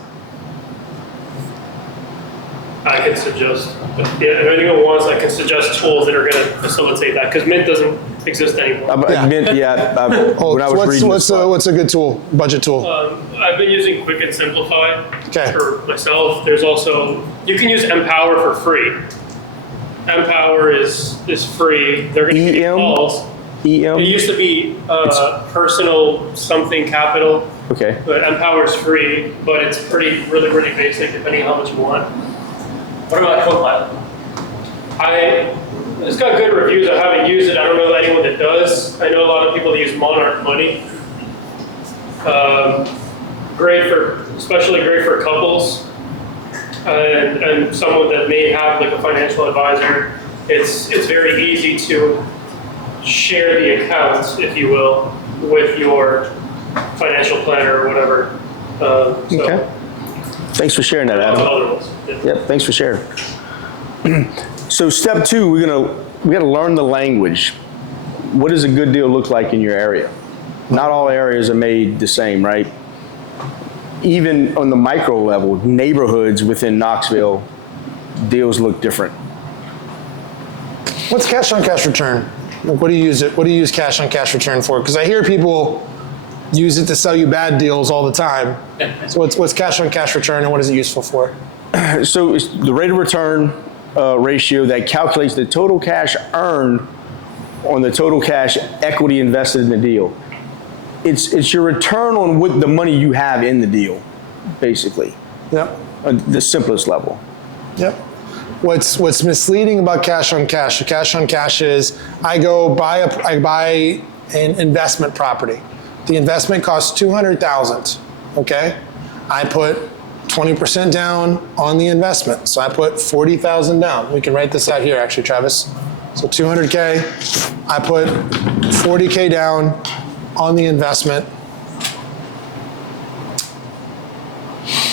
I can suggest, if anyone wants, I can suggest tools that are going to facilitate that, because Mint doesn't exist anymore. What's a good tool, budget tool? I've been using Quick and Simplify for myself. There's also, you can use Empower for free. Empower is free. They're going to give you calls. It used to be personal something capital. Okay. But Empower is free, but it's really basic depending on how much you want. What about Copilot? It's got good reviews. I haven't used it. I don't know anyone that does. I know a lot of people that use Monarch Money. Especially great for couples and someone that may have like a financial advisor. It's very easy to share the accounts, if you will, with your financial planner or whatever. Okay. Thanks for sharing that, Adam. Yep, thanks for sharing. So step 2, we gotta learn the language. What does a good deal look like in your area? Not all areas are made the same, right? Even on the micro level, neighborhoods within Knoxville, deals look different. What's cash on cash return? Like, what do you use cash on cash return for? Because I hear people use it to sell you bad deals all the time. So what's cash on cash return and what is it useful for? So it's the rate of return ratio that calculates the total cash earned on the total cash equity invested in the deal. It's your return on what the money you have in the deal, basically. Yep. The simplest level. Yep. What's misleading about cash on cash? Cash on cash is I buy an investment property. The investment costs $200,000. Okay, I put 20% down on the investment, so I put $40,000 down. We can write this out here, actually, Travis. So 200K. I put 40K down on the investment.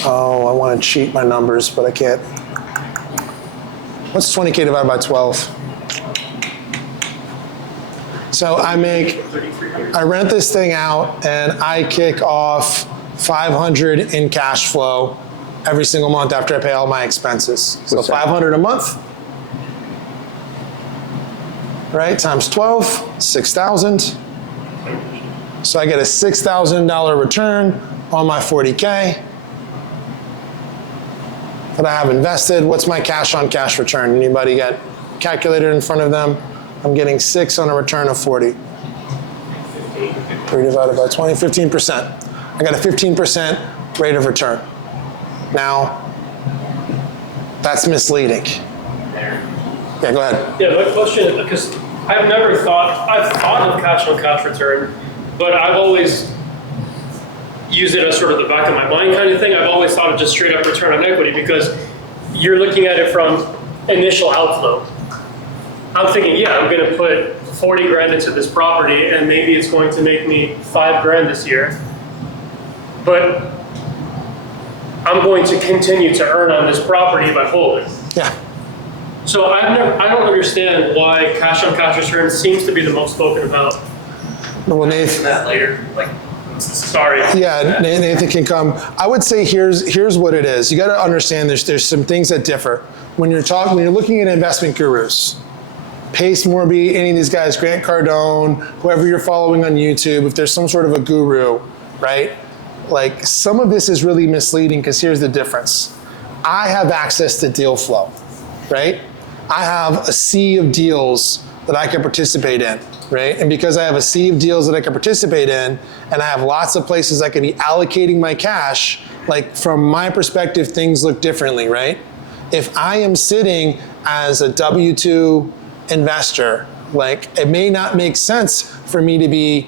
Oh, I want to cheat my numbers, but I can't. What's 20K divided by 12? So I rent this thing out and I kick off 500 in cash flow every single month after I pay all my expenses. So What's that? 500 a month, right, times 12, 6,000. So I get a $6,000 return on my 40K that I have invested. What's my cash on cash return? Anybody got a calculator in front of them? I'm getting 6 on a return of 40. 3 divided by 20, 15%. I got a 15% rate of return. Now, that's misleading. Yeah, go ahead. Yeah, my question, because I've thought of cash on cash return, but I've always used it as sort of the back of my mind kind of thing. I've always thought of just straight up return on equity because you're looking at it from initial outflow. I'm thinking, yeah, I'm going to put 40 grand into this property and maybe it's going to make me 5 grand this year. But I'm going to continue to earn on this property by holding. Yeah. So I don't understand why cash on cash return seems to be the most spoken about. Well, Nathan. That later, like, sorry. Yeah, Nathan can come. I would say here's what it is. You got to understand there's some things that differ when you're looking at investment gurus. Pace Morby, any of these guys, Grant Cardone, whoever you're following on YouTube, if there's some sort of a guru, right? Like some of this is really misleading because here's the difference. I have access to deal flow, right? I have a sea of deals that I can participate in, right? And because I have a sea of deals that I can participate in, and I have lots of places I can be allocating my cash, like from my perspective, things look differently, right? If I am sitting as a W-2 investor, like it may not make sense for me to be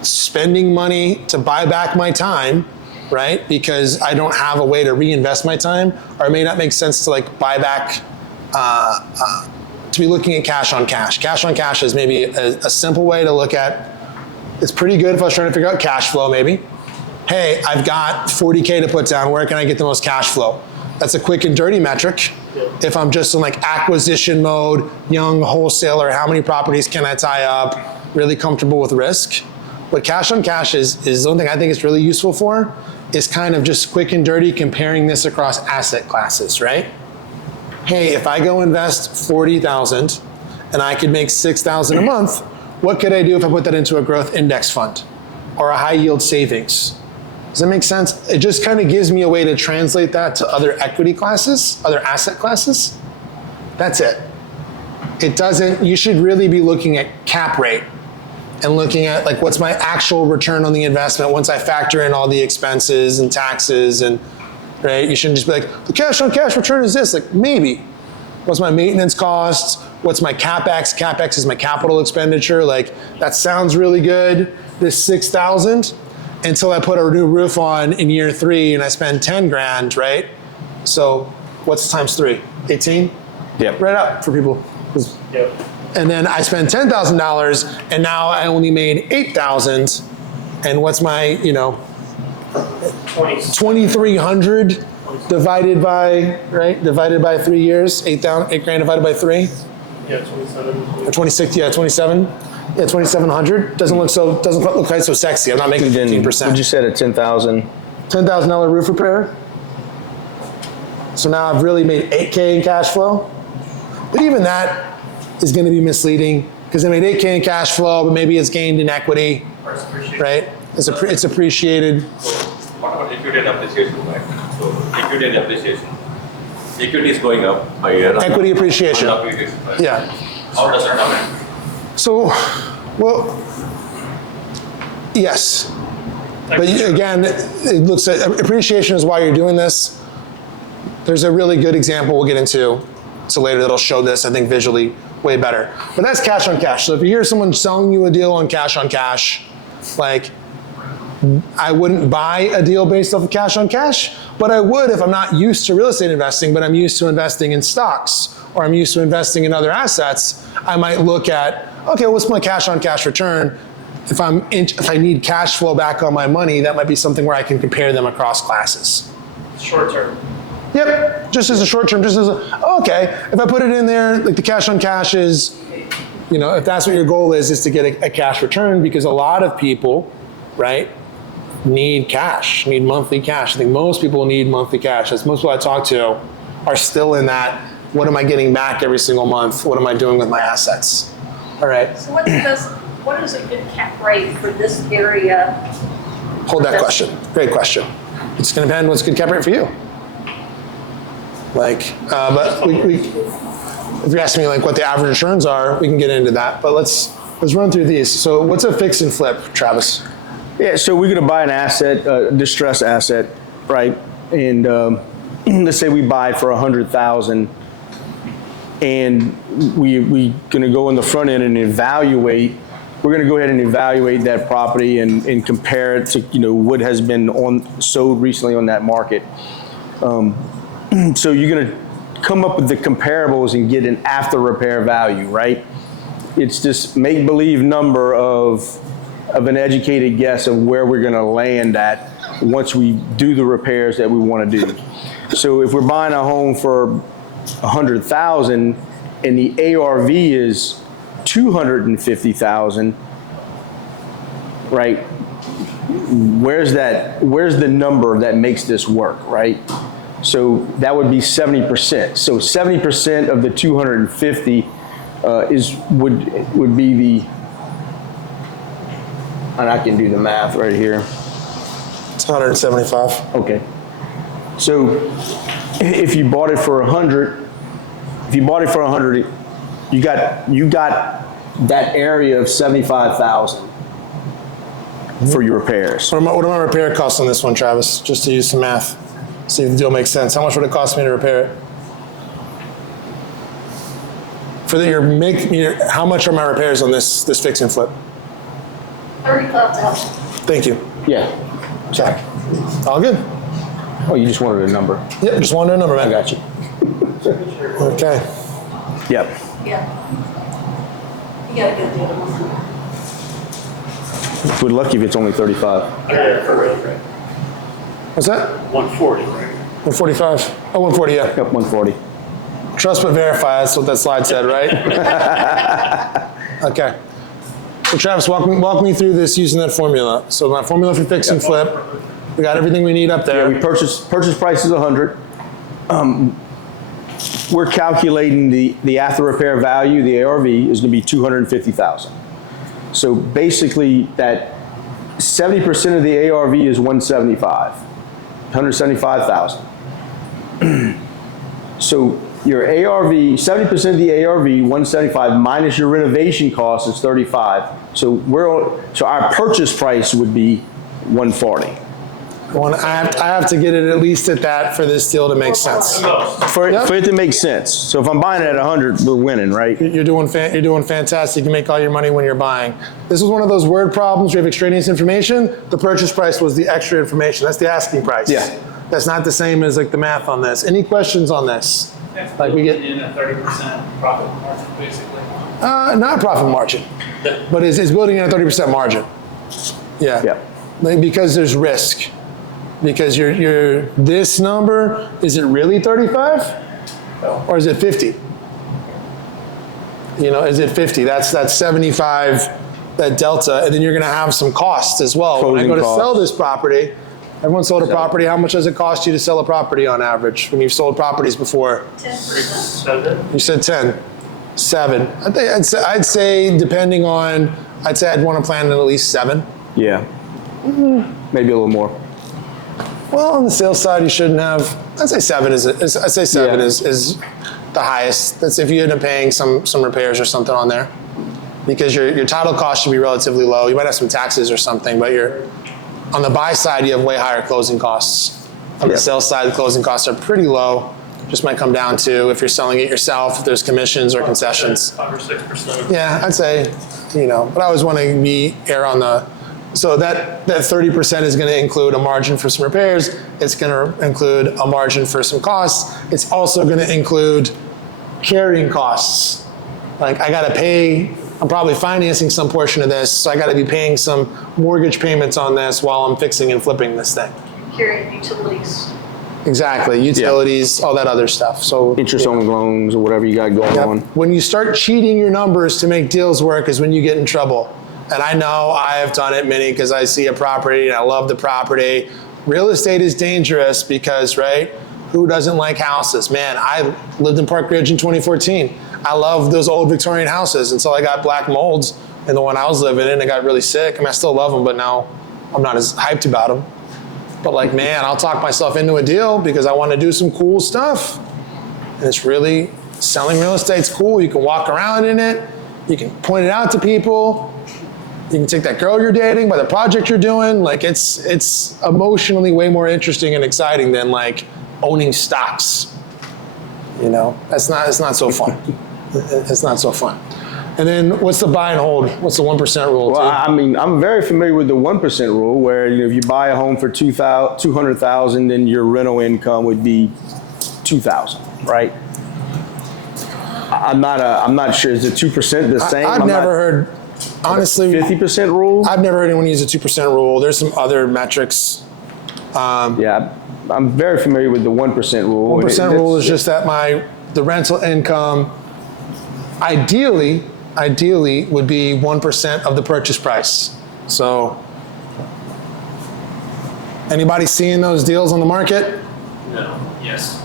spending money to buy back my time, right? Because I don't have a way to reinvest my time, or it may not make sense to like buy back, to be looking at cash on cash. Cash on cash is maybe a simple way to look at, it's pretty good if I was trying to figure out cash flow maybe. Hey, I've got 40K to put down, where can I get the most cash flow? That's a quick and dirty metric. If I'm just in like acquisition mode, young wholesaler, how many properties can I tie up, really comfortable with risk. What cash on cash is the only thing I think it's really useful for is kind of just quick and dirty comparing this across asset classes, right? Hey, if I go invest 40,000 and I could make 6,000 a month, what could I do if I put that into a growth index fund or a high yield savings? Does that make sense? It just kind of gives me a way to translate that to other equity classes, other asset classes. That's it. It doesn't, you should really be looking at cap rate and looking at like what's my actual return on the investment once I factor in all the expenses and taxes and, right? You shouldn't just be like, the cash on cash return is this, like maybe. What's my maintenance costs? What's my CapEx? CapEx is my capital expenditure. Like that sounds really good, this 6,000. Until I put a new roof on in year 3 and I spend 10 grand, right? So what's times 3? 18? Yeah. Right up for people. Yep. And then I spend $10,000 and now I only made 8,000. And what's my, 2,300 divided by, right? Divided by 3 years, 8 grand divided by 3? Yeah, 27. Or 26, yeah, 27. Yeah, 2,700 doesn't look quite so sexy. I'm not making 15%. Would you say at 10,000? $10,000 roof repair. So now I've really made 8K in cash flow. But even that is going to be misleading because I made 8K in cash flow, but maybe it's gained in equity, right? It's appreciated. What about equity and appreciation, right? So equity and appreciation. Equity is going up by year. Equity appreciation. Yeah. How does that happen? So, well, yes. But again, it looks at appreciation is why you're doing this. There's a really good example we'll get into later that'll show this, I think, visually way better. But that's cash on cash. So if you hear someone selling you a deal on cash, like, I wouldn't buy a deal based off of cash on cash, but I would if I'm not used to real estate investing, but I'm used to investing in stocks, or I'm used to investing in other assets. I might look at, okay, what's my cash on cash return? If I need cash flow back on my money, that might be something where I can compare them across classes. Short term. Yep, just as a short term, okay, if I put it in there, like the cash on cash is, you know, if that's what your goal is to get a cash return, because a lot of people, right, need cash, need monthly cash. I think most people need monthly cash. As most people I talk to are still in that, what am I getting back every single month? What am I doing with my assets? All right. So what is a good cap rate for this area? Hold that question. Great question. It's going to depend what's a good cap rate for you. Like, but if you're asking me like what the average returns are, we can get into that. But let's run through these. So what's a fix and flip, Travis? Yeah, so we're gonna buy an asset, distressed asset, right? And let's say we buy for 100,000, and we gonna go in the front end and evaluate. We're gonna go ahead and evaluate that property and compare it to, you know, what has been sold recently on that market. So you're gonna come up with the comparables and get an after repair value, right? It's this make-believe number of an educated guess of where we're gonna land at once we do the repairs that we wanna do. So if we're buying a home for 100,000 and the ARV is 250,000, right? Where's the number that makes this work, right? So that would be 70%. So 70% of the 250 would be the, and I can do the math right here. It's 175. Okay. So if you bought it for 100, you got that area of 75,000 for your repairs. What are my repair costs on this one, Travis? Just to use some math, see if the deal makes sense. How much would it cost me to repair it? How much are my repairs on this fix and flip? 35,000. Thank you. Yeah. Check. All good. Oh, you just wanted a number. Yep, just wanted a number, man. I got you. Okay. Yep. Yeah. You got a good deal. We're lucky if it's only 35. What's that? 140, right? 145. Oh, 140, yeah. Yep, 140. Trust but verify, that's what that slide said, right? Okay. So Travis, walk me through this using that formula. So my formula for fix and flip, we got everything we need up there. Yeah, we purchase price is 100. We're calculating the after repair value, the ARV, is gonna be 250,000. So basically that 70% of the ARV is 175,000. So your ARV, 70% of the ARV, 175 minus your renovation cost is 35. So our purchase price would be 140. I have to get it at least at that for this deal to make sense. For it to make sense. So if I'm buying it at 100, we're winning, right? You're doing fantastic. You make all your money when you're buying. This was one of those word problems. You have extraneous information. The purchase price was the extra information. That's the asking price. Yeah. That's not the same as like the math on this. Any questions on this? Like we get in a 30% profit margin, basically. Not profit margin, but it's building in a 30% margin. Yeah. Yeah. Like, because there's risk. Because this number, is it really 35? No. Or is it 50? You know, is it 50? That's 75, that delta, and then you're gonna have some costs as well. Closing when I go to costs. sell this property, everyone sold a property, how much does it cost you to sell a property on average when you've sold properties before? 10%. You said 10, 7. I'd say depending on, I'd want to plan at least 7. Yeah. Maybe a little more. Well, on the sales side, you shouldn't have. I'd say 7 is the highest. That's if you end up paying some repairs or something on there, because your title cost should be relatively low. You might have some taxes or something, but on the buy side, you have way higher closing costs. On the sales side, the closing costs are pretty low. Just might come down to if you're selling it yourself, if there's commissions or concessions. 5 or 6%. Yeah, I'd say, but I always want to err on the. So that 30% is going to include a margin for some repairs. It's going to include a margin for some costs. It's also going to include carrying costs. Like I got to pay, I'm probably financing some portion of this, so I got to be paying some mortgage payments on this while I'm fixing and flipping this thing. Carrying utilities. Exactly, utilities, all that other stuff. So interest-only loans or whatever you got going on. When you start cheating your numbers to make deals work is when you get in trouble. And I know I have done it many because I see a property and I love the property. Real estate is dangerous because, right, who doesn't like houses? Man, I lived in Park Ridge in 2014. I love those old Victorian houses until I got black molds in the one I was living in. I got really sick. I mean, I still love them, but now I'm not as hyped about them. But like, man, I'll talk myself into a deal because I want to do some cool stuff. And it's really, selling real estate's cool. You can walk around in it. You can point it out to people. You can take that girl you're dating by the project you're doing. Like it's emotionally way more interesting and exciting than like owning stocks. You know, it's not so fun. It's not so fun. And then what's the buy and hold? What's the 1% rule? Well, I mean, I'm very familiar with the 1% rule where if you buy a home for $200,000, then your rental income would be $2,000, right? I'm not sure. Is the 2% the same? I've never heard, honestly. 50% rule? I've never heard anyone use a 2% rule. There's some other metrics. Yeah, I'm very familiar with the 1% rule. 1% rule is just that the rental income ideally would be 1% of the purchase price. So, anybody seeing those deals on the market? No. Yes.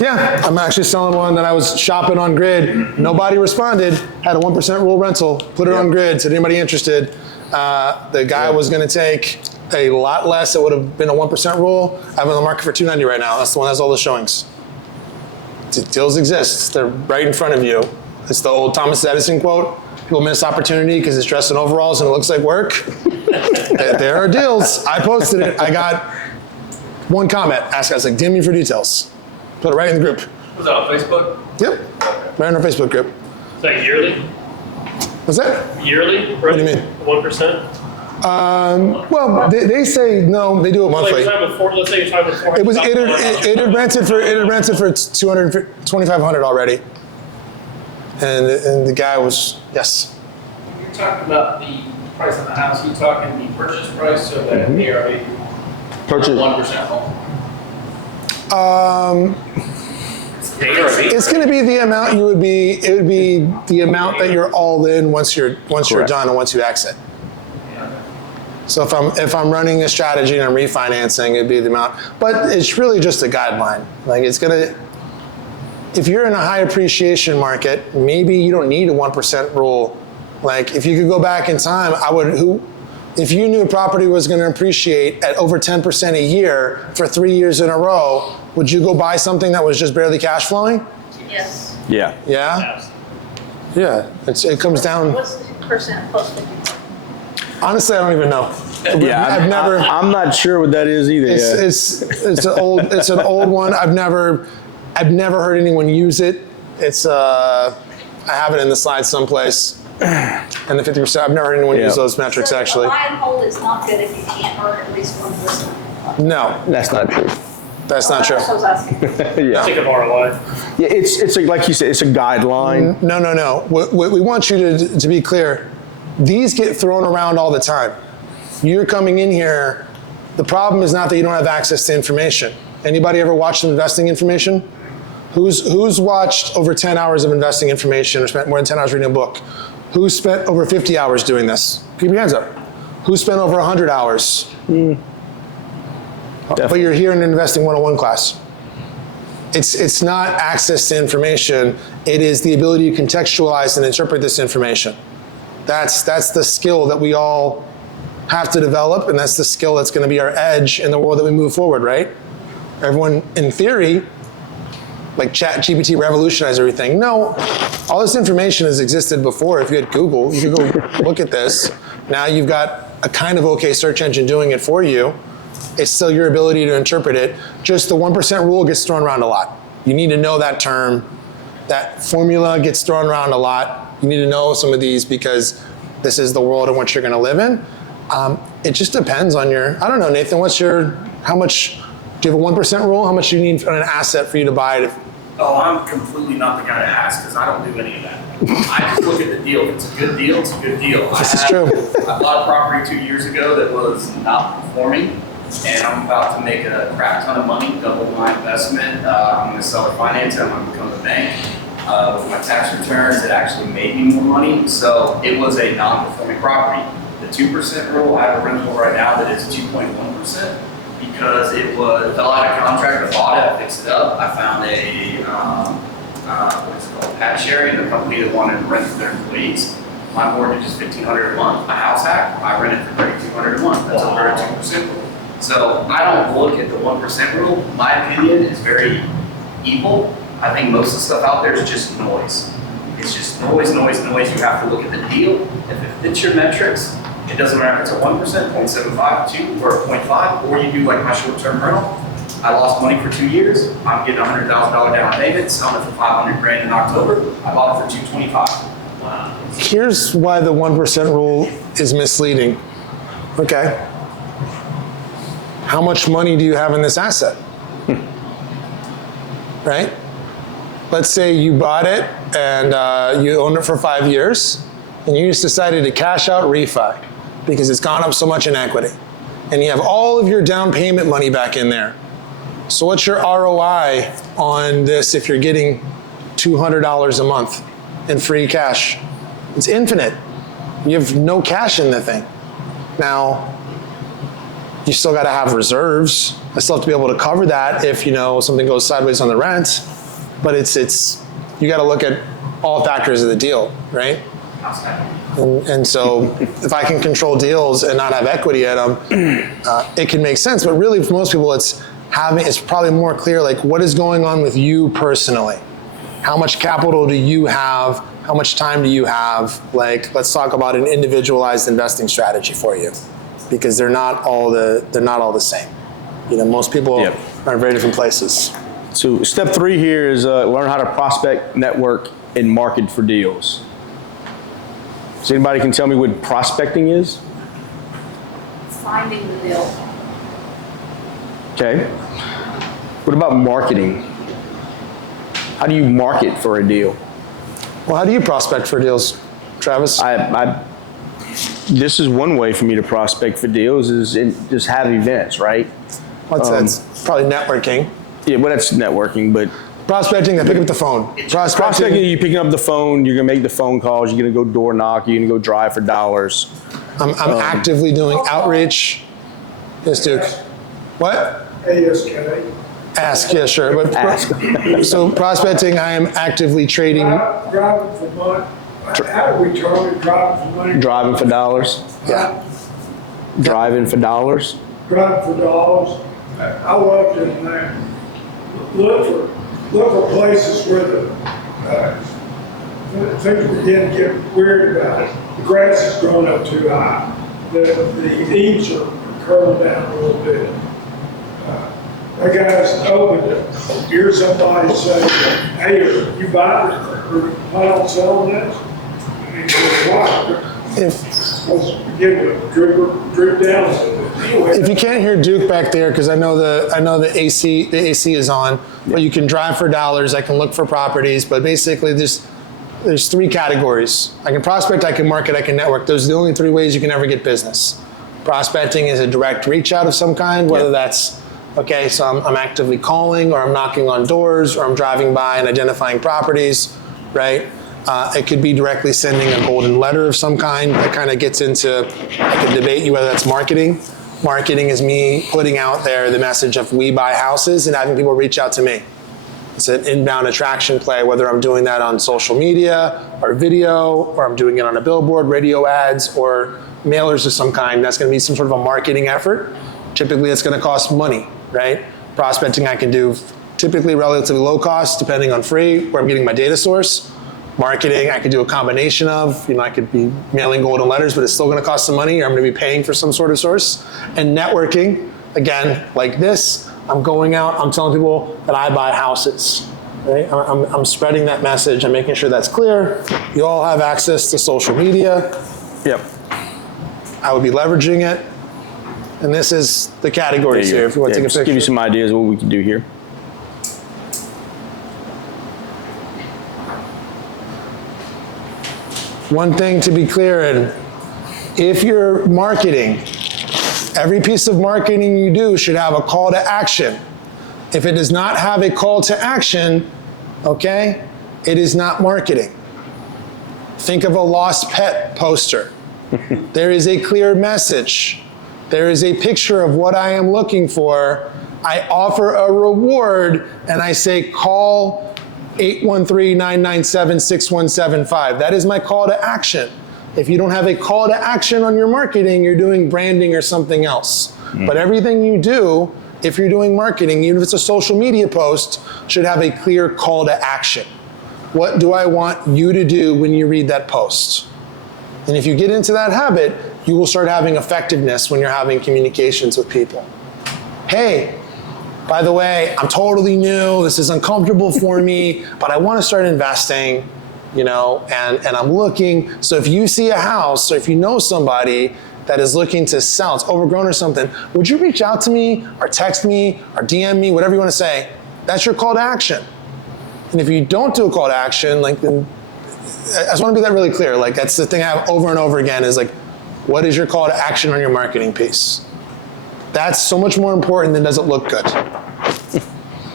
Yeah, I'm actually selling one that I was shopping on Grid. Nobody responded. Had a 1% rule rental. Put it on Grid. Said anybody interested? The guy was going to take a lot less. It would have been a 1% rule. I'm on the market for $290 right now. That's the one that has all the showings. Deals exist. They're right in front of you. It's the old Thomas Edison quote. People miss opportunity because it's dressed in overalls and it looks like work. There are deals. I posted it. I got one comment. I was like, DM me for details. Put it right in the group. Was that on Facebook? Yep. Right in our Facebook group. Is that yearly? What's that? Yearly? What do you mean? 1%? Well, they say no. They do it monthly. Let's say you're talking about It was it had rented for $2,500 already, and the guy was yes. When you're talking about the price of the house, you're talking the purchase price or the ARV? Purchase 1% home. It's going to be the amount you would be. It would be the amount that you're all in once you're done and once you exit. So if I'm running a strategy and I'm refinancing, it'd be the amount. But it's really just a guideline. Like it's gonna. If you're in a high appreciation market, maybe you don't need a 1% rule. Like if you could go back in time, I would. If you knew a property was going to appreciate at over 10% a year for 3 years in a row, would you go buy something that was just barely cash flowing? Yes. Yeah. Yeah. Yeah. It comes down. What's the percent plus 50? Honestly, I don't even know. Yeah, I'm not sure what that is either. It's an old one. I've never heard anyone use it. I have it in the slides someplace. And the 50%, I've never heard anyone use those metrics actually. So buy and hold is not good if you can't earn at least 1%. No, that's not true. That's not true. That's what I was asking. Yeah. Think of ROI. Yeah, it's like you said, it's a guideline. No. What we want you to be clear. These get thrown around all the time. You're coming in here. The problem is not that you don't have access to information. Anybody ever watched some investing information? Who's watched over 10 hours of investing information or spent more than 10 hours reading a book? Who's spent over 50 hours doing this? Keep your hands up. Who's spent over 100 hours? But you're here in an Investing 101 class. It's not access to information. It is the ability to contextualize and interpret this information. That's the skill that we all have to develop, and that's the skill that's going to be our edge in the world that we move forward, right? Everyone, in theory, like ChatGPT revolutionized everything. No, all this information has existed before. If you had Google, you could go look at this. Now you've got a kind of okay search engine doing it for you. It's still your ability to interpret it. Just the 1% rule gets thrown around a lot. You need to know that term. That formula gets thrown around a lot. You need to know some of these because this is the world in which you're going to live in. It just depends on I don't know, Nathan, how much, do you have a 1% rule? How much do you need on an asset for you to buy it? Oh, I'm completely not the guy to ask because I don't do any of that. I just look at the deal. If it's a good deal, it's a good deal. This is true. I bought a property 2 years ago that was not performing, and I'm about to make a crap ton of money, double my investment. I'm gonna sell the finance, I'm gonna become a bank. With my tax returns, it actually made me more money, so it was a non-performing property. The 2% rule, I have a rental right now that is 2.1%, because it fell out of contract, I bought it, I fixed it up, I found a, what's it called, pad sharing, a company that wanted to rent for their employees. My mortgage is $1,500 a month, a house hack, I rent it for $3,200 a month, that's over a 2% rule. So I don't look at the 1% rule, my opinion is very evil. I think most of the stuff out there is just noise. It's just noise, noise, noise. You have to look at the deal. If it fits your metrics, it doesn't matter if it's a 1%, 0.75, 2, or a 0.5, or you do like my short-term rental. I lost money for 2 years. I'm getting a $100,000 down payment, selling it for $500,000 in October. I bought it for $225. Wow. Here's why the 1% rule is misleading. Okay. How much money do you have in this asset? Right? Let's say you bought it and you owned it for 5 years, and you just decided to cash out refi because it's gone up so much in equity. And you have all of your down payment money back in there. So what's your ROI on this if you're getting $200 a month in free cash? It's infinite. You have no cash in the thing. Now, you still got to have reserves. I still have to be able to cover that if something goes sideways on the rent. But it's you got to look at all factors of the deal, right? And so if I can control deals and not have equity in them, it can make sense. But really, for most people, it's probably more clear, like, what is going on with you personally? How much capital do you have? How much time do you have? Like, let's talk about an individualized investing strategy for you, because they're not all the same. Most people are in very different places. So step 3 here is learn how to prospect, network, and market for deals. Does anybody can tell me what prospecting is? Finding the deal. Okay. What about marketing? How do you market for a deal? Well, how do you prospect for deals, Travis? This is one way for me to prospect for deals is just have events, right? That's probably networking. Yeah, well, that's networking, but prospecting, they pick up the phone. Prospecting, you're picking up the phone, you're gonna make the phone calls, you're gonna go door knock, you're gonna go drive for dollars. I'm actively doing outreach. Yes, Duke. What? ASK. Ask, yeah, sure. But ask. So prospecting, I am actively trading. Driving for money. How do we target driving for money? Driving for dollars. Yeah. Driving for dollars. Driving for dollars. I love to look for places where things begin to get weird about it. The grass is growing up too high. The eaves are curling down a little bit. That guy's open to hear somebody say, "Hey, are you buying or plan on selling this?" And he says, "Why?" Let's begin to drip down a little bit. Anyway, if you can't hear Duke back there, because I know the AC is on, but you can drive for dollars. I can look for properties, but basically there's 3 categories. I can prospect, I can market, I can network. Those are the only 3 ways you can ever get business. Prospecting is a direct reach out of some kind, whether that's so I'm actively calling, or I'm knocking on doors, or I'm driving by and identifying properties, right? It could be directly sending a golden letter of some kind. That kind of gets into, I could debate you whether that's marketing. Marketing is me putting out there the message of we buy houses and having people reach out to me. It's an inbound attraction play, whether I'm doing that on social media or video, or I'm doing it on a billboard, radio ads, or mailers of some kind. That's going to be some sort of a marketing effort. Typically, it's going to cost money, right? Prospecting I can do typically relatively low cost, depending on free, where I'm getting my data source. Marketing, I could do a combination of, I could be mailing golden letters, but it's still gonna cost some money, or I'm gonna be paying for some sort of source. And networking, again, like this, I'm going out, I'm telling people that I buy houses, right? I'm spreading that message, I'm making sure that's clear. You all have access to social media. Yep. I would be leveraging it. And this is the categories here, if you want to take a picture. Give you some ideas of what we can do here. One thing to be clear, and if you're marketing Every piece of marketing you do should have a call to action. If it does not have a call to action, okay, it is not marketing. Think of a lost pet poster. There is a clear message. There is a picture of what I am looking for. I offer a reward and I say call 813-997-6175. That is my call to action. If you don't have a call to action on your marketing, you're doing branding or something else. But everything you do, if you're doing marketing, even if it's a social media post, should have a clear call to action. What do I want you to do when you read that post? And if you get into that habit, you will start having effectiveness when you're having communications with people. Hey, by the way, I'm totally new, this is uncomfortable for me, but I want to start investing, you know, and I'm looking. So if you see a house or if you know somebody that is looking to sell, it's overgrown or something, would you reach out to me or text me or DM me, whatever you want to say? That's your call to action. And if you don't do a call to action, like, then I just want to be that really clear. Like, that's the thing I have over and over again is like, what is your call to action on your marketing piece? That's so much more important than does it look good.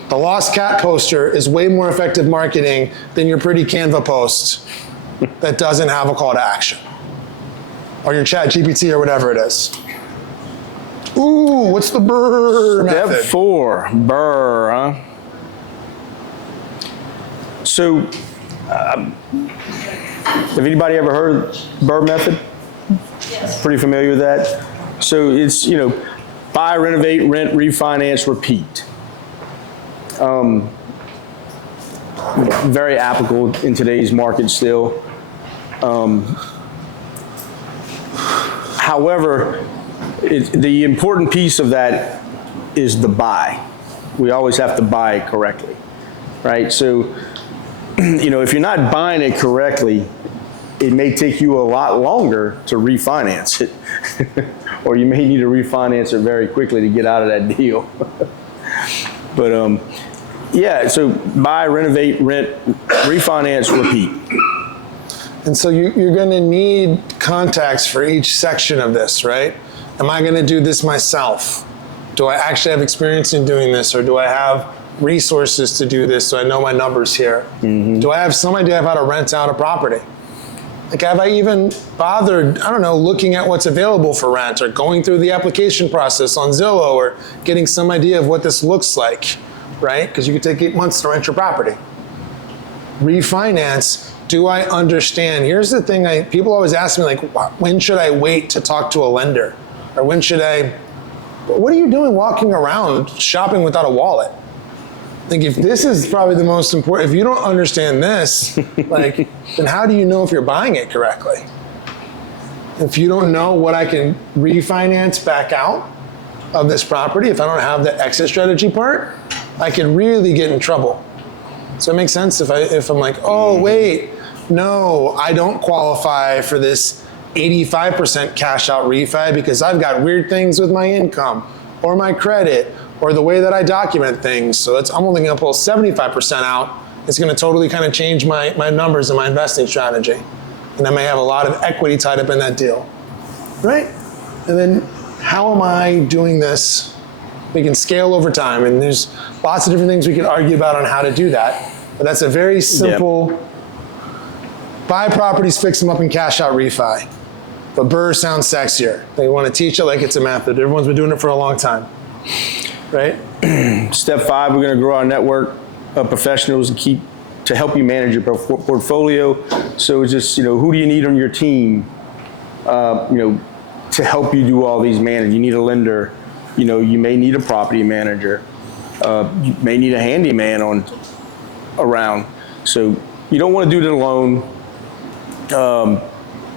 The lost cat poster is way more effective marketing than your pretty Canva post that doesn't have a call to action. Or your chat GPT or whatever it is. Ooh, what's the BRRRR method? Step 4, BRRRR, huh? So, have anybody ever heard BRRRR method? Yes. Pretty familiar with that? So it's, you know, buy, renovate, rent, refinance, repeat. Very applicable in today's market still. However, the important piece of that is the buy. We always have to buy it correctly, right? So, you know, if you're not buying it correctly, it may take you a lot longer to refinance it. Or you may need to refinance it very quickly to get out of that deal. But yeah, so buy, renovate, rent, refinance, repeat. And so you're going to need contacts for each section of this, right? Am I going to do this myself? Do I actually have experience in doing this, or do I have resources to do this so I know my numbers here? Do I have some idea of how to rent out a property? Like, have I even bothered, I don't know, looking at what's available for rent or going through the application process on Zillow or getting some idea of what this looks like, right? Because you could take 8 months to rent your property. Refinance, do I understand? Here's the thing, people always ask me, like, when should I wait to talk to a lender? Or when should I, what are you doing walking around shopping without a wallet? Like, if this is probably the most important, if you don't understand this, like, then how do you know if you're buying it correctly? If you don't know what I can refinance back out of this property, if I don't have the exit strategy part, I can really get in trouble. Does that make sense? If I'm like, oh, wait, no, I don't qualify for this 85% cash out refi because I've got weird things with my income or my credit or the way that I document things. So I'm only going to pull 75% out. It's going to totally kind of change my numbers and my investing strategy. And I may have a lot of equity tied up in that deal, right? And then how am I doing this? We can scale over time, and there's lots of different things we can argue about on how to do that. But that's a very simple, buy properties, fix them up, and cash out refi. But BRRRR sounds sexier. They want to teach it like it's a method. Everyone's been doing it for a long time, right? Step 5, we're going to grow our network of professionals to help you manage your portfolio. So it's just, you know, who do you need on your team, you know, to help you do all these manage? You need a lender. You know, you may need a property manager. You may need a handyman around. So you don't want to do it alone.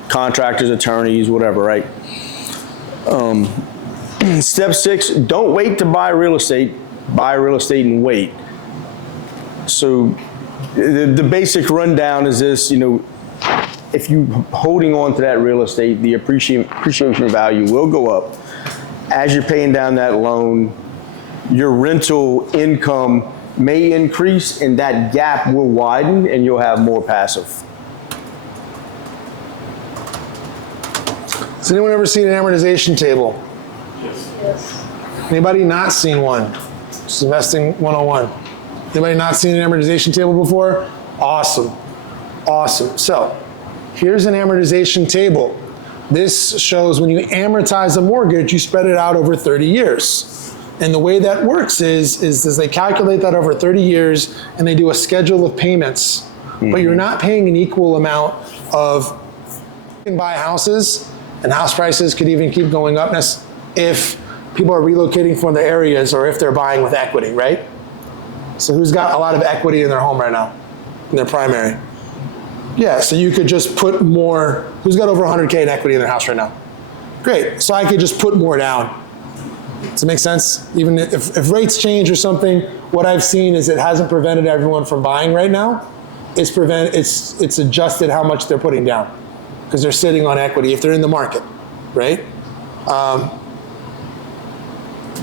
Contractors, attorneys, whatever, right? Step 6, don't wait to buy real estate. Buy real estate and wait. So the basic rundown is this, you know, if you holding on to that real estate, the appreciation value will go up. As you're paying down that loan, your rental income may increase and that gap will widen and you'll have more passive. Has anyone ever seen an amortization table? Yes. Anybody not seen one? Just investing 101. Anybody not seen an amortization table before? Awesome. Awesome. So here's an amortization table. This shows when you amortize a mortgage, you spread it out over 30 years. And the way that works is they calculate that over 30 years and they do a schedule of payments. But you're not paying an equal amount of, you can buy houses and house prices could even keep going up if people are relocating from their areas or if they're buying with equity, right? So who's got a lot of equity in their home right now, in their primary? Yeah, so you could just put more, who's got over 100K in equity in their house right now? Great, so I could just put more down. Does it make sense? Even if rates change or something, what I've seen is it hasn't prevented everyone from buying right now. It's adjusted how much they're putting down because they're sitting on equity if they're in the market, right?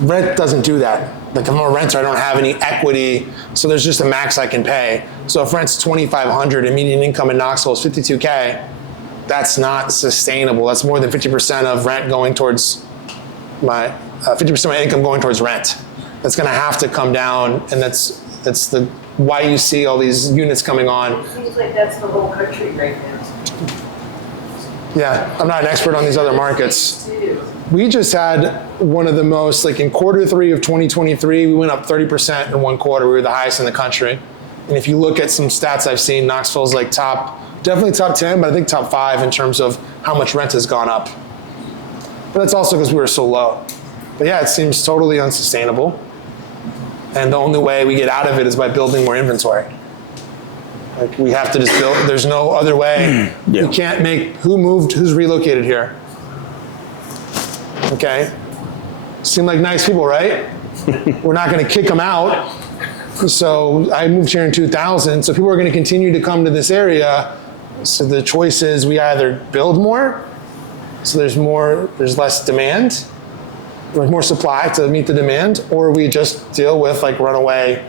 Rent doesn't do that. Like if I'm a renter, I don't have any equity, so there's just a max I can pay. So if rent's $2,500 and median income in Knoxville is $52K, that's not sustainable. That's more than 50% of rent going towards 50% of my income going towards rent. That's going to have to come down, and that's why you see all these units coming on. It seems like that's the whole country right now. Yeah, I'm not an expert on these other markets. We just had one of the most, like in Q3 of 2023, we went up 30% in one quarter. We were the highest in the country. And if you look at some stats I've seen, Knoxville's like definitely top 10, but I think top 5 in terms of how much rent has gone up. But that's also because we were so low. But yeah, it seems totally unsustainable. And the only way we get out of it is by building more inventory. Like we have to just build, there's no other way. You can't who's relocated here? Okay. Seem like nice people, right? We're not gonna kick them out. So I moved here in 2000, so people are gonna continue to come to this area. So the choice is we either build more, so there's less demand, there's more supply to meet the demand, or we just deal with like runaway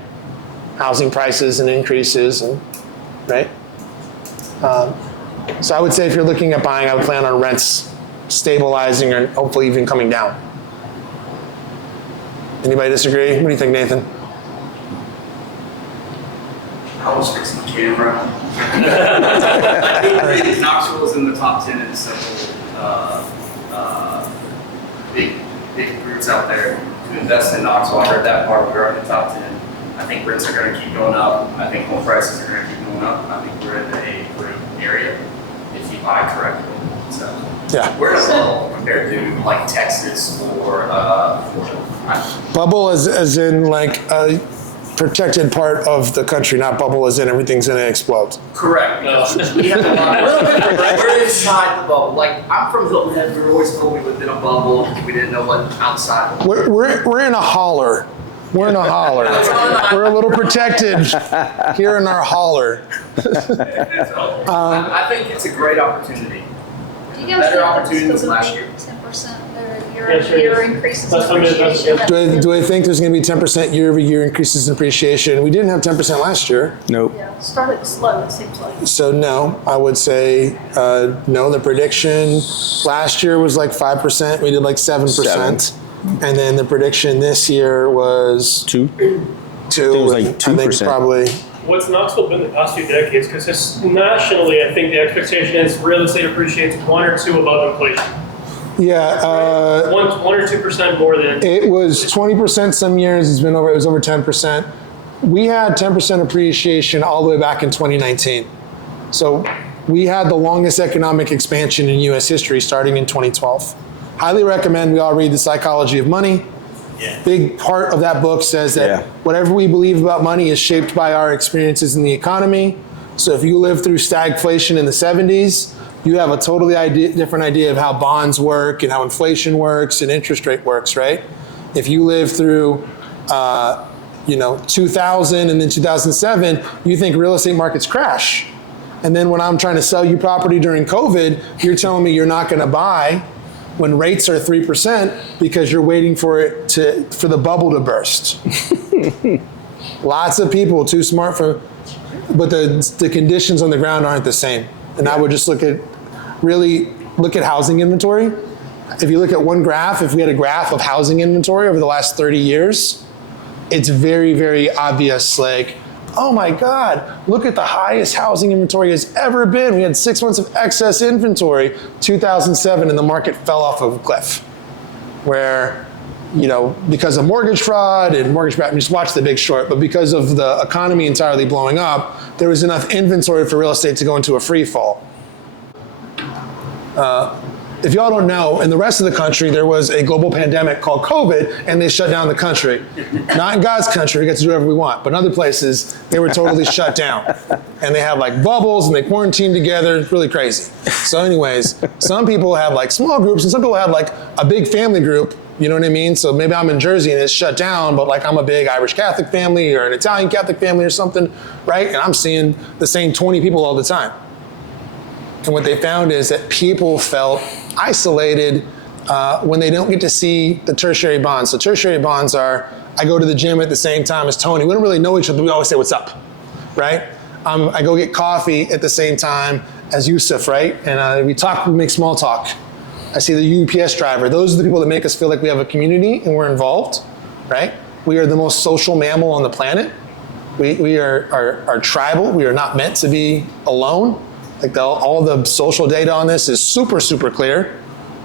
housing prices and increases, right? So I would say if you're looking at buying, I would plan on rents stabilizing or hopefully even coming down. Anybody disagree? What do you think, Nathan? I was fixing the camera. I think Knoxville is in the top 10 in several big groups out there to invest in Knoxville. I heard that part, we're in the top 10. I think rents are going to keep going up. I think home prices are going to keep going up. I think we're in a great area if you buy correctly. So yeah, we're in a bubble compared to like Texas or bubble as in like a protected part of the country, not bubble as in everything's going to explode. Correct. We have a little bit different. We're inside the bubble. Like I'm from Hilton Head. We were always told we lived in a bubble. We didn't know what outside was. We're in a holler. We're in a holler. We're a little protected here in our holler. I think it's a great opportunity. Do you guys Better think opportunity that's than last year. 10% year-over-year increases in appreciation? Do I think there's going to be 10% year-over-year increases in appreciation? We didn't have 10% last year. Nope. Yeah, it started slow, it seems like. So no, I would say no. The prediction last year was like 5%. We did like 7%. And then the prediction this year was 2. It was like 2%. I think probably. What's Knoxville been the past few decades? Because nationally, I think the expectation is real estate appreciates 1 or 2 above inflation. Yeah. 1 or 2% more than. It was 20% some years. It was over 10%. We had 10% appreciation all the way back in 2019. So we had the longest economic expansion in U.S. history starting in 2012. Highly recommend we all read The Psychology of Money. Yeah. Big part of that book says that whatever we believe about money is shaped by our experiences in the economy. So if you lived through stagflation in the 70s, you have a totally different idea of how bonds work and how inflation works and interest rate works, right? If you lived through 2000 and then 2007, you think real estate markets crash. And then when I'm trying to sell you property during COVID, you're telling me you're not going to buy when rates are 3% because you're waiting for the bubble to burst. Lots of people too smart but the conditions on the ground aren't the same. And I would just look at housing inventory if you look at one graph, if we had a graph of housing inventory over the last 30 years, it's very, very obvious, like, oh my God, look at the highest housing inventory has ever been. We had 6 months of excess inventory, 2007, and the market fell off of a cliff. Where, because of mortgage fraud and just watch The Big Short, but because of the economy entirely blowing up, there was enough inventory for real estate to go into a free fall. If y'all don't know, in the rest of the country, there was a global pandemic called COVID, and they shut down the country. Not in God's country, we get to do whatever we want, but in other places, they were totally shut down. And they have like bubbles, and they quarantine together, it's really crazy. So anyways, some people have like small groups, and some people have like a big family group, you know what I mean? So maybe I'm in Jersey and it's shut down, but like I'm a big Irish Catholic family or an Italian Catholic family or something, right? And I'm seeing the same 20 people all the time. And what they found is that people felt isolated when they don't get to see the tertiary bonds. So tertiary bonds are, I go to the gym at the same time as Tony. We don't really know each other, but we always say, what's up, right? I go get coffee at the same time as Yusuf, right? And we talk, we make small talk. I see the UPS driver. Those are the people that make us feel like we have a community and we're involved, right? We are the most social mammal on the planet. We are tribal. We are not meant to be alone. Like all the social data on this is super, super clear,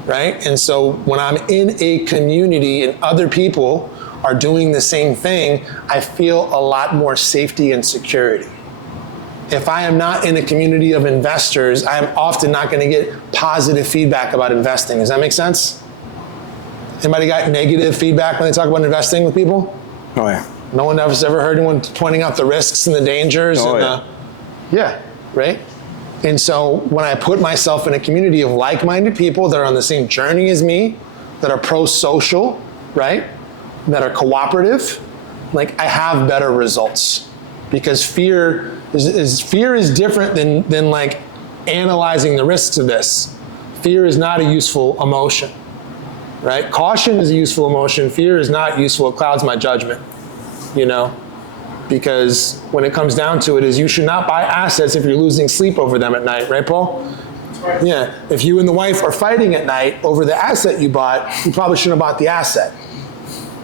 right? And so when I'm in a community and other people are doing the same thing, I feel a lot more safety and security. If I am not in a community of investors, I am often not going to get positive feedback about investing. Does that make sense? Anybody got negative feedback when they talk about investing with people? Oh yeah. No one has ever heard anyone pointing out the risks and the dangers. Yeah, right? And so when I put myself in a community of like-minded people that are on the same journey as me, that are pro-social, right? That are cooperative, like I have better results. Because fear is different than like analyzing the risks of this. Fear is not a useful emotion, right? Caution is a useful emotion. Fear is not useful. It clouds my judgment, Because when it comes down to it is you should not buy assets if you're losing sleep over them at night, right, Paul? Right. Yeah, if you and the wife are fighting at night over the asset you bought, you probably shouldn't have bought the asset.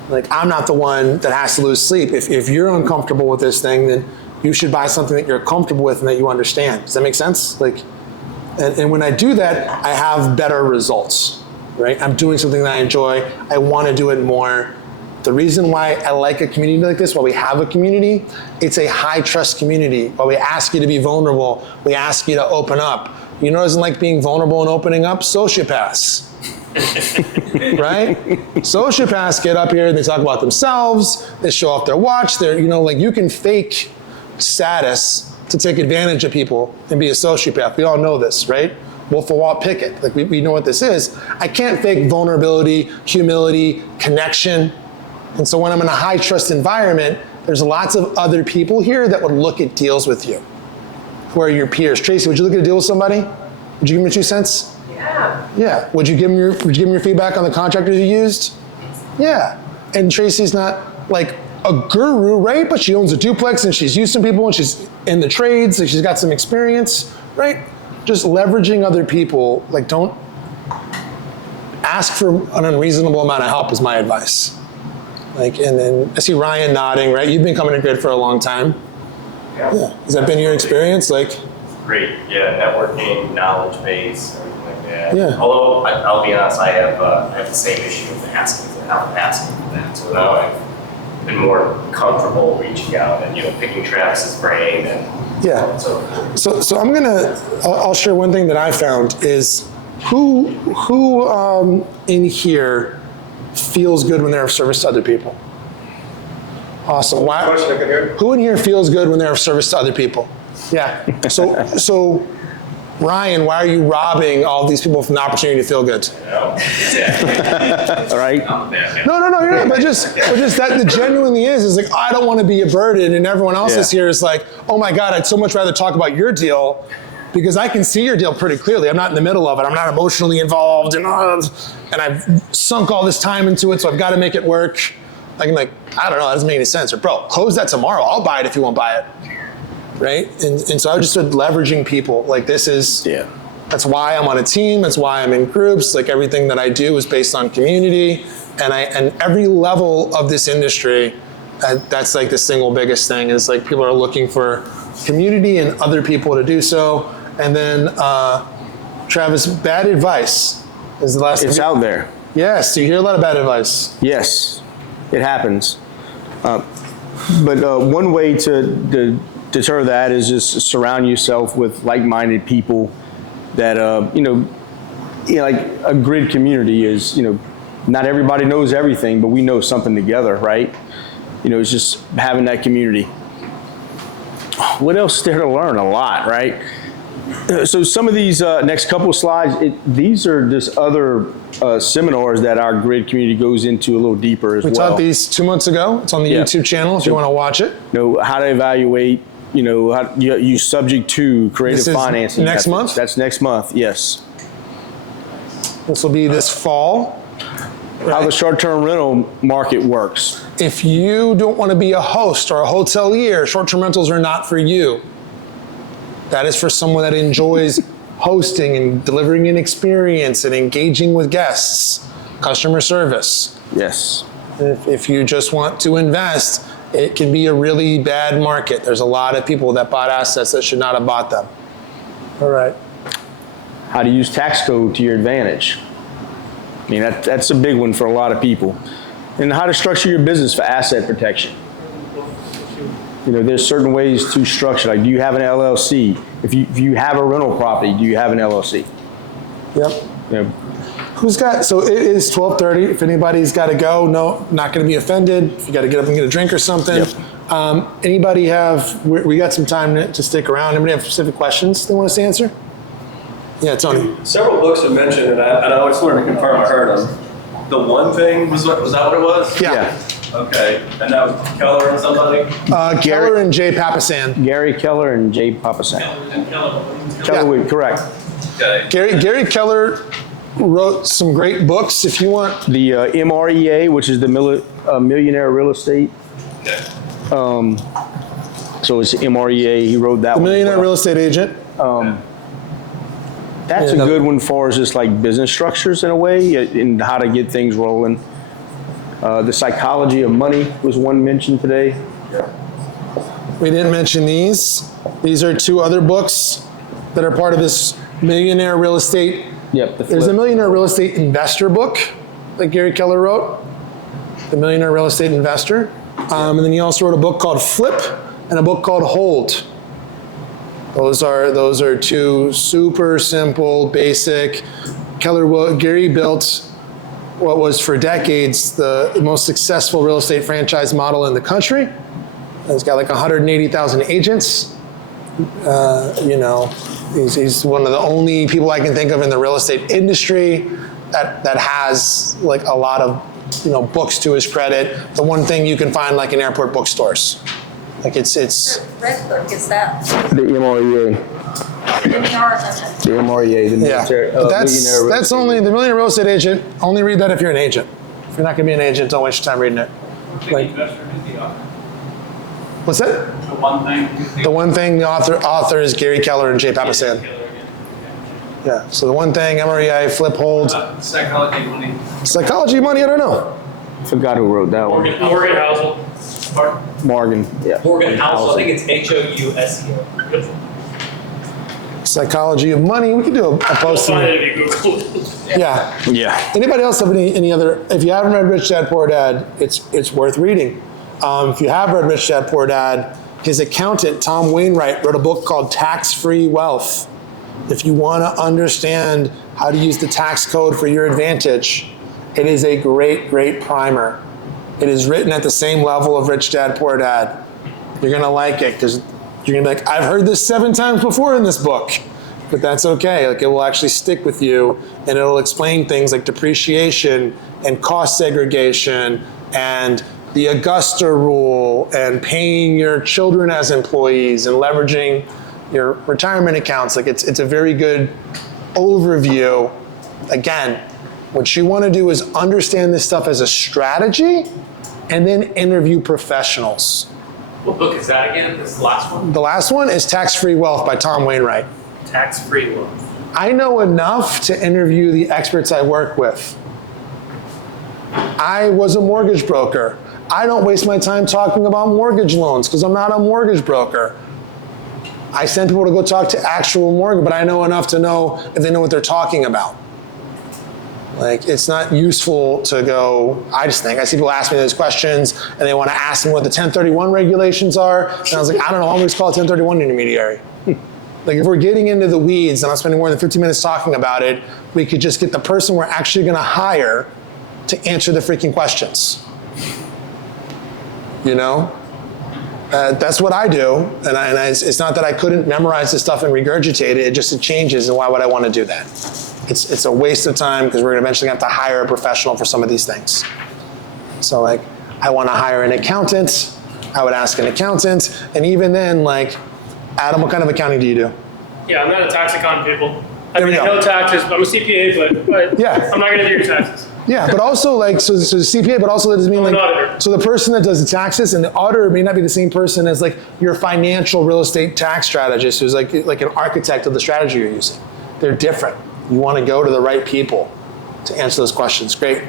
Like, I'm not the one that has to lose sleep. If you're uncomfortable with this thing, then you should buy something that you're comfortable with and that you understand. Does that make sense? Like, and when I do that, I have better results, right? I'm doing something that I enjoy. I want to do it more. The reason why I like a community like this, why we have a community, it's a high trust community. Why we ask you to be vulnerable, we ask you to open up. You know who doesn't like being vulnerable and opening up? Sociopaths. Right? Sociopaths get up here and they talk about themselves, they show off their watch, like you can fake status to take advantage of people and be a sociopath. We all know this, right? Wolf of Wall Pickett, like we know what this is. I can't fake vulnerability, humility, connection. And so when I'm in a high trust environment, there's lots of other people here that would look at deals with you, who are your peers. Tracy, would you look at a deal with somebody? Would you give them your 2 cents? Yeah. Yeah. Would you give them your feedback on the contractors you used? Yeah. And Tracy's not like a guru, right? But she owns a duplex and she's used some people and she's in the trades, so she's got some experience, right? Just leveraging other people. Like, don't ask for an unreasonable amount of help is my advice. Like, and then I see Ryan nodding, right? You've been coming to Grid for a long time. Yeah. Has that been your experience? Like, great. Yeah, networking, knowledge base, everything like that. Yeah. Although I'll be honest, I have the same issue with asking for that. So now I've been more comfortable reaching out and picking Travis's brain and yeah. So I'm I'll share one thing that I found is who in here feels good when they're of service to other people? Awesome. Who in here feels good when they're of service to other people? Yeah. So Ryan, why are you robbing all these people from the opportunity to feel good? All right. No, you're not. But just that genuinely is like, I don't want to be a burden, and everyone else is here is like, oh my God, I'd so much rather talk about your deal because I can see your deal pretty clearly. I'm not in the middle of it. I'm not emotionally involved, and I've sunk all this time into it, so I've got to make it work. I don't know, that doesn't make any sense. Or bro, close that tomorrow. I'll buy it if you won't buy it. Right? And so I just started leveraging people. Like this is That's why I'm on a team. That's why I'm in groups. Like everything that I do is based on community, and every level of this industry, that's like the single biggest thing is like people are looking for community and other people to do so. And then Travis, bad advice is the last. It's out there. Yes, you hear a lot of bad advice. Yes, it happens. But one way to deter that is just surround yourself with like-minded people that, like a grid community is, not everybody knows everything, but we know something together, right? It's just having that community. What else is there to learn? A lot, right? So some of these next couple of slides, these are just other seminars that our grid community goes into a little deeper as well. We taught these 2 months ago. It's on the YouTube channel if you want to watch it. How to evaluate, how you subject to creative financing. Next month? That's next month, yes. This will be this fall. How the short-term rental market works. If you don't want to be a host or a hotelier, short-term rentals are not for you. That is for someone that enjoys hosting and delivering an experience and engaging with guests, customer service. Yes. If you just want to invest, it can be a really bad market. There's a lot of people that bought assets that should not have bought them. All right. How to use tax code to your advantage. I mean, that's a big one for a lot of people. And how to structure your business for asset protection. There's certain ways to structure. Like, do you have an LLC? If you have a rental property, do you have an LLC? Yep. Who's got, so it is 12:30. If anybody's got to go, no, not going to be offended. If you got to get up and get a drink or something. Yep. Anybody have, we got some time to stick around. Anybody have specific questions they want us to answer? Yeah, Tony. Several books are mentioned, and I just wanted to confirm I heard them. The One Thing, was that what it was? Yeah. Okay, and that was Keller and somebody? Keller and Jay Papasan. Gary Keller and Jay Papasan. Keller, correct. Okay. Gary Keller wrote some great books. If you want the MREA, which is the Millionaire Real Estate. Okay. So it's MREA. He wrote that The one. Millionaire Real Estate Agent. That's a good one for just like business structures in a way, and how to get things rolling. The Psychology of Money was one mentioned today. We didn't mention these. These are two other books that are part of this Millionaire Real Estate. Yep. There's a Millionaire Real Estate Investor book that Gary Keller wrote, The Millionaire Real Estate Investor. And then he also wrote a book called Flip and a book called Hold. Those are two super simple, basic. Gary built what was for decades the most successful real estate franchise model in the country. He's got like 180,000 agents. He's one of the only people I can think of in the real estate industry that has like a lot of books to his credit. The one thing you can find like in airport bookstores. Like it's Red book is that? The MREA. The MREA, the military. But that's only the Millionaire Real Estate Agent. Only read that if you're an agent. If you're not going to be an agent, don't waste your time reading it. What's that? The One Thing. The One Thing. The author is Gary Keller and Jay Papasan. Yeah. So The One Thing, MREA, Flip, Hold. Psychology of Money. Psychology of Money. I don't know. Forgot who wrote that one. Morgan Housel. Morgan. Yeah. Morgan Housel. I think it's HOUSEL. Psychology of Money. We could do a post. Find it if you Google it. Yeah. Yeah. Anybody else have any other? If you haven't read Rich Dad Poor Dad, it's worth reading. If you have read Rich Dad Poor Dad, his accountant Tom Wainwright wrote a book called Tax Free Wealth. If you want to understand how to use the tax code for your advantage, it is a great primer. It is written at the same level of Rich Dad Poor Dad. You're gonna like it because you're gonna be like, I've heard this 7 times before in this book, but that's okay. Like it will actually stick with you, and it'll explain things like depreciation and cost segregation and the Augusta rule and paying your children as employees and leveraging your retirement accounts. Like it's a very good overview. Again, what you want to do is understand this stuff as a strategy and then interview professionals. What book is that again? This last one? The last one is Tax Free Wealth by Tom Wainwright. Tax Free Wealth. I know enough to interview the experts I work with. I was a mortgage broker. I don't waste my time talking about mortgage loans because I'm not a mortgage broker. I send people to go talk to actual mortgage, but I know enough to know if they know what they're talking about. Like, it's not useful to go, I see people ask me those questions and they want to ask me what the 1031 regulations are. And I was like, I don't know, I'll just call it 1031 intermediary. Like, if we're getting into the weeds and I'm spending more than 15 minutes talking about it, we could just get the person we're actually going to hire to answer the freaking questions. You know? That's what I do. And it's not that I couldn't memorize this stuff and regurgitate it, it changes, and why would I want to do that? It's a waste of time because we're eventually going to have to hire a professional for some of these things. So like, I want to hire an accountant, I would ask an accountant, and even then, like, Adam, what kind of accounting do you do? Yeah, I'm not a tax account, people. I mean, no taxes. I'm a CPA, but yeah. I'm not going to do your taxes. Yeah, but also like, so CPA, but also that doesn't mean like, so the person that does the taxes and the auditor may not be the same person as like your financial real estate tax strategist who's like an architect of the strategy you're using. They're different. You want to go to the right people to answer those questions. Great.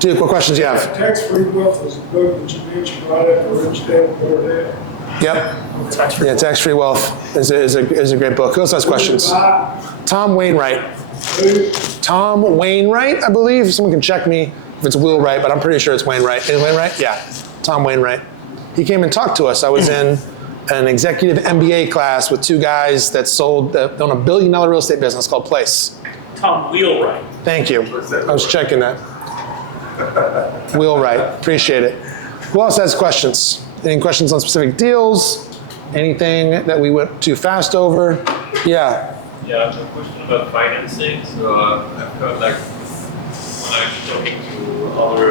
Duke, what questions do you have? Tax-free wealth is a book that you mentioned right after Rich Dale put it in. Yep. Tax-free wealth is a great book. Who else has questions? Tom Wainwright. Tom Wainwright, I believe. Someone can check me if it's Wheelwright, but I'm pretty sure it's Wainwright. Is it Wainwright? Yeah. Tom Wainwright. He came and talked to us. I was in an executive MBA class with two guys that own a $1 billion real estate business called Place. Tom Wheelwright. Thank you. I was checking that. Wheelwright. Appreciate it. Who else has questions? Any questions on specific deals? Anything that we went too fast over? Yeah. Yeah, I have a question about financing. So I've heard like when I'm talking to other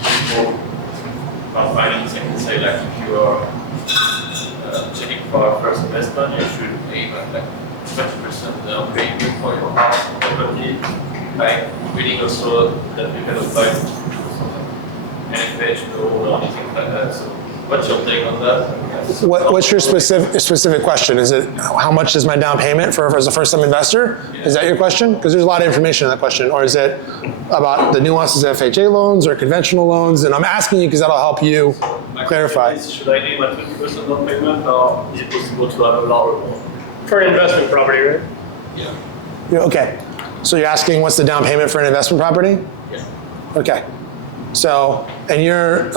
people about financing, they say like if you are checking for a first investment, you should pay like 20% down payment for your house or property. Like reading also that you can apply for any page loan or anything like that. So what's your take on that? What's your specific question? Is it how much is my down payment as a first-time investor? Yeah. Is that your question? Because there's a lot of information in that question. Or is it about the nuances of FHA loans or conventional loans? And I'm asking you because that'll help you clarify. Should I name a 20% down payment, or is it possible to have a lower one? For an investment property, right? Yeah. Okay. So you're asking what's the down payment for an investment property? Yeah. Okay. So, and you're,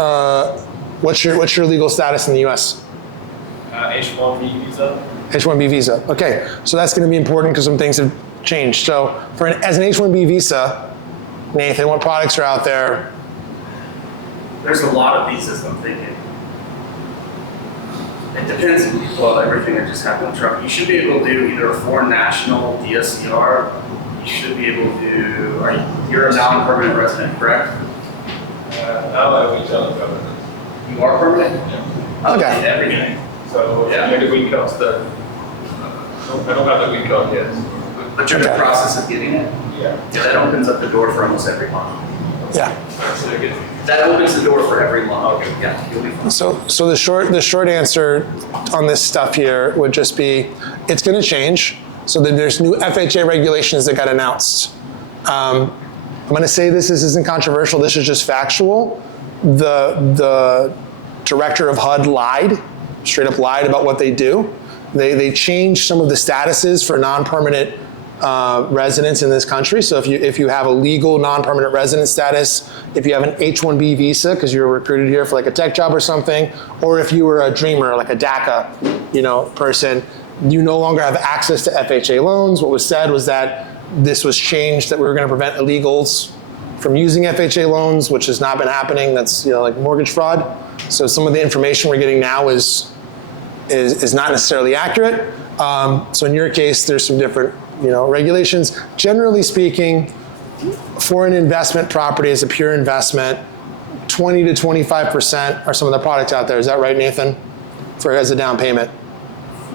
what's your legal status in the U.S.? H-1B visa. H-1B visa. Okay, so that's going to be important because some things have changed. So, as an H-1B visa, Nathan, what products are out there? There's a lot of visas, I'm thinking. It depends on well, everything that just happened with Trump. You should be able to do either a foreign national DSCR. You should be able to. You're a non-permanent resident, correct? Now I will tell permanent. You are permanent? Yeah. Okay. Everything. So yeah, the green card's done. I don't have the green card yet. But you're in the process of getting it? Yeah. Yeah, that opens up the door for almost everyone. Yeah. That opens the door for everyone. Okay. Yeah, you'll be fine. So the short answer on this stuff here would just be, it's going to change. So then there's new FHA regulations that got announced. I'm going to say this isn't controversial. This is just factual. The director of HUD lied, straight up lied about what they do. They changed some of the statuses for non-permanent residents in this country. So if you have a legal non-permanent resident status, if you have an H-1B visa because you're recruited here for like a tech job or something, or if you were a dreamer, like a DACA, person, you no longer have access to FHA loans. What was said was that this was changed, that we were going to prevent illegals from using FHA loans, which has not been happening. That's like mortgage fraud. So some of the information we're getting now is not necessarily accurate. So in your case, there's some different regulations. Generally speaking, for an investment property as a pure investment, 20 to 25% are some of the products out there. Is that right, Nathan? As a down payment.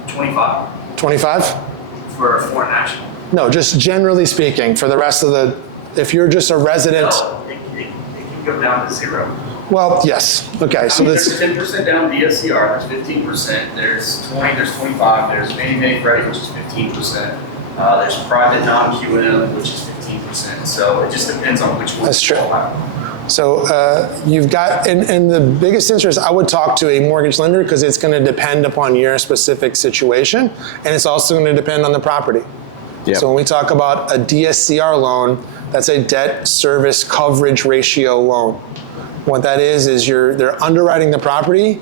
25. 25? For a foreign national. No, just generally speaking, for the rest of if you're just a resident. No, it can go down to 0. Well, yes. Okay, so there's 10% down DSCR, there's 15%, there's 20, there's 25, there's Fannie Mae Freddie, which is 15%. There's private non-QM, which is 15%. So it just depends on which one. That's true. So you've got, and the biggest interest, I would talk to a mortgage lender because it's going to depend upon your specific situation, and it's also going to depend on the property. Yep. So when we talk about a DSCR loan, that's a debt service coverage ratio loan. What that is they're underwriting the property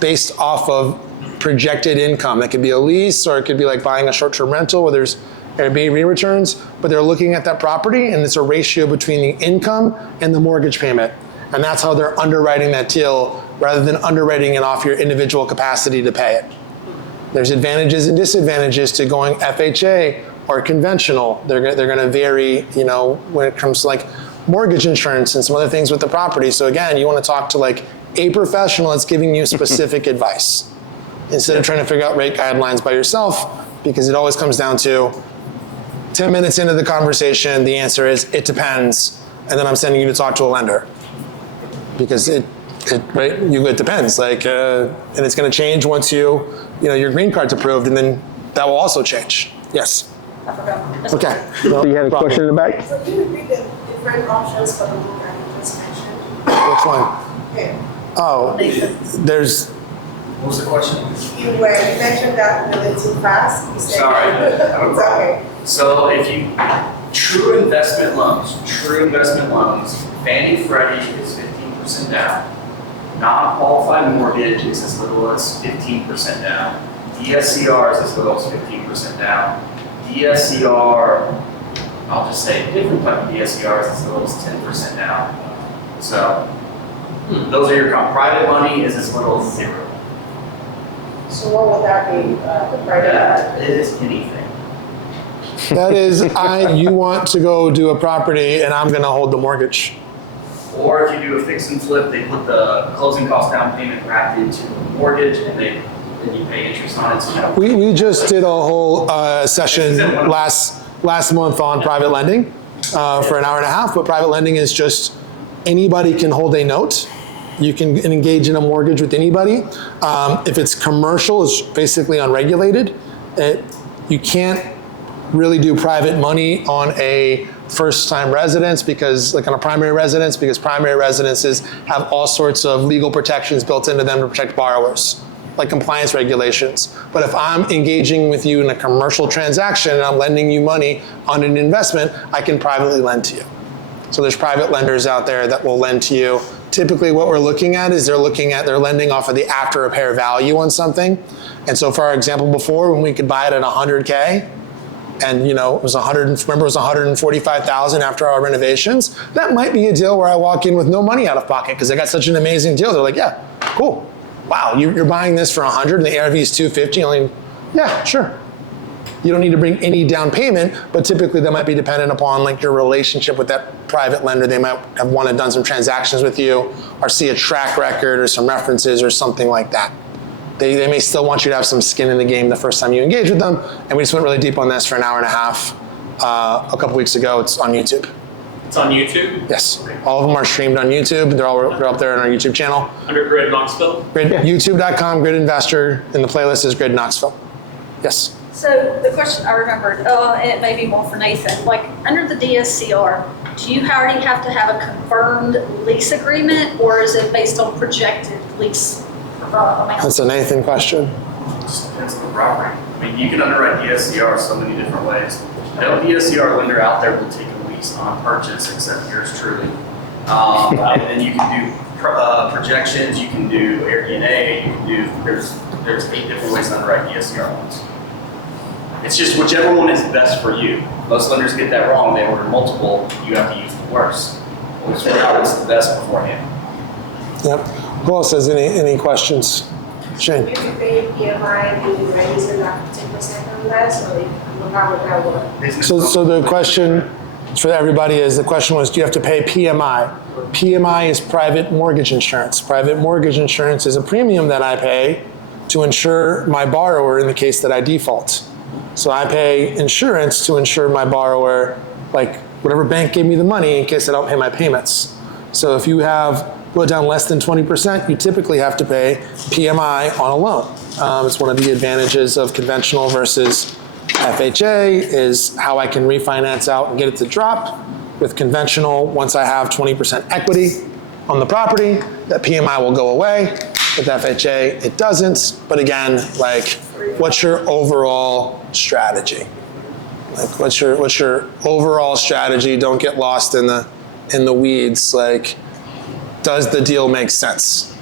based off of projected income. That could be a lease, or it could be like buying a short-term rental where there's Airbnb returns, but they're looking at that property and it's a ratio between the income and the mortgage payment. And that's how they're underwriting that deal rather than underwriting it off your individual capacity to pay it. There's advantages and disadvantages to going FHA or conventional. They're going to vary, when it comes to like mortgage insurance and some other things with the property. So again, you want to talk to like a professional that's giving you specific advice instead of trying to figure out rate guidelines by yourself, because it always comes down to 10 minutes into the conversation, the answer is, it depends. And then I'm sending you to talk to a lender because it depends. Like, and it's going to change once your green card's approved, and then that will also change. Yes. I forgot. Okay. So you had a question in the back? So can you repeat the different options for the book that you just mentioned? Which one? Okay. Oh, there's. What was the question? You mentioned that really too fast. You said, Sorry. It's okay. So if you, true investment loans, Fannie Freddie is 15% down. Non-qualified mortgage is as little as 15% down. DSCR is as little as 15% down. DSCR, I'll just say different type of DSCR is as little as 10% down. So those are your private money is as little as 0. So what would that be, the private? That is anything. That is, you want to go do a property and I'm going to hold the mortgage. Or if you do a fix and flip, they put the closing cost down payment wrapped into the mortgage, and then you pay interest on it. So We just did a whole session last month on private lending for an hour and a half, but private lending is just anybody can hold a note. You can engage in a mortgage with anybody. If it's commercial, it's basically unregulated. You can't really do private money on a first-time residence because primary residences have all sorts of legal protections built into them to protect borrowers, like compliance regulations. But if I'm engaging with you in a commercial transaction and I'm lending you money on an investment, I can privately lend to you. So there's private lenders out there that will lend to you. Typically what we're looking at is they're lending off of the after repair value on something. And so for our example before, when we could buy it at 100K, and it was $145,000 after our renovations, that might be a deal where I walk in with no money out of pocket because I got such an amazing deal. They're like, yeah, cool. Wow, you're buying this for 100 and the ARV is 250. Yeah, sure. You don't need to bring any down payment, but typically that might be dependent upon your relationship with that private lender. They might have done some transactions with you or see a track record or some references or something like that. They may still want you to have some skin in the game the first time you engage with them. And we just went really deep on this for an hour and a half a couple weeks ago. It's on YouTube. It's on YouTube? Yes. All of them are streamed on YouTube. They're up there on our YouTube channel. Under Grid Knoxville? YouTube.com, Grid Investor, and the playlist is Grid Knoxville. Yes. So the question I remembered, it may be more for Nathan, under the DSCR, do you already have to have a confirmed lease agreement, or is it based on projected lease amount? That's a Nathan question. It just depends on the property. You can underwrite DSCR so many different ways. No DSCR lender out there will take a lease on purchase except yours truly. And then you can do projections, you can do Airbnb, you can do, there's 8 different ways to underwrite DSCR loans. It's just whichever one is best for you. Most lenders get that wrong. They order multiple, you have to use the worst. Always figure out what's the best beforehand. Yep. Who else has any questions? Shane. If you pay PMI, do you raise it 10% or less, or how would that work? So the question for everybody is, do you have to pay PMI? PMI is private mortgage insurance. Private mortgage insurance is a premium that I pay to insure my borrower in the case that I default. So I pay insurance to insure my borrower, whatever bank gave me the money in case I don't pay my payments. So if you go down less than 20%, you typically have to pay PMI on a loan. It's one of the advantages of conventional versus FHA is how I can refinance out and get it to drop. With conventional, once I have 20% equity on the property, that PMI will go away. With FHA, it doesn't. But again, like, what's your overall strategy? Like, what's your overall strategy? Don't get lost in the weeds. Like, does the deal make sense?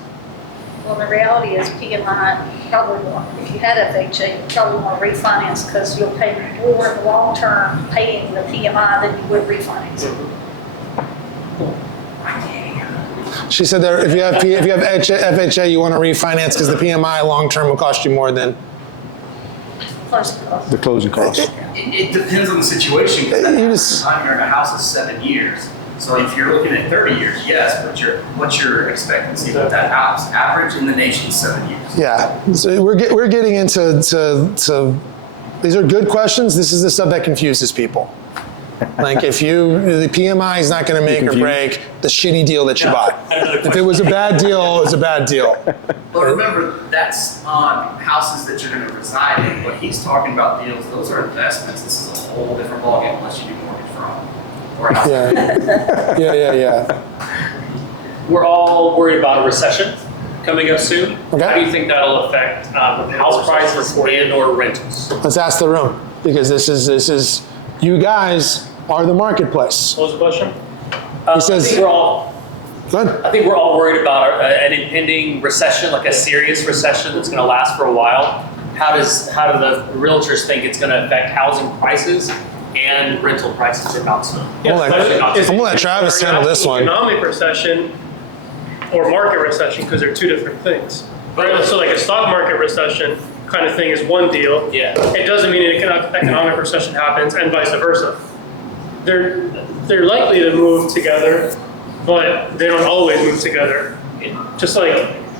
Well, the reality is PMI probably won't. If you had FHA, you probably want to refinance because you'll pay more in the long term paying the PMI than you would refinancing. She said that if you have FHA, you want to refinance because the PMI long term will cost you more than the closing costs. It depends on the situation. Because time you're in a house is 7 years. So if you're looking at 30 years, yes, but what's your expectancy with that house? Average in the nation, 7 years. Yeah, so we're getting into these are good questions. This is the stuff that confuses people. Like the PMI is not going to make or break the shitty deal that you bought. If it was a bad deal, it was a bad deal. But remember, that's on houses that you're going to reside in. What he's talking about deals, those are investments. This is a whole different ballgame unless you do mortgage fraud. Yeah. We're all worried about a recession coming up soon. Okay. How do you think that'll affect house prices and/or rentals? Let's ask the room, because this is you guys are the marketplace. What was the question? He says, I think we're all worried about an impending recession, like a serious recession that's going to last for a while. How do the realtors think it's going to affect housing prices and rental prices in Knoxville? I'm gonna let Travis handle this one. Economic recession or market recession, because they're two different things. Right? So like a stock market recession kind of thing is one deal. Yeah. It doesn't mean an economic recession happens and vice versa. They're likely to move together, but they don't always move together. Just like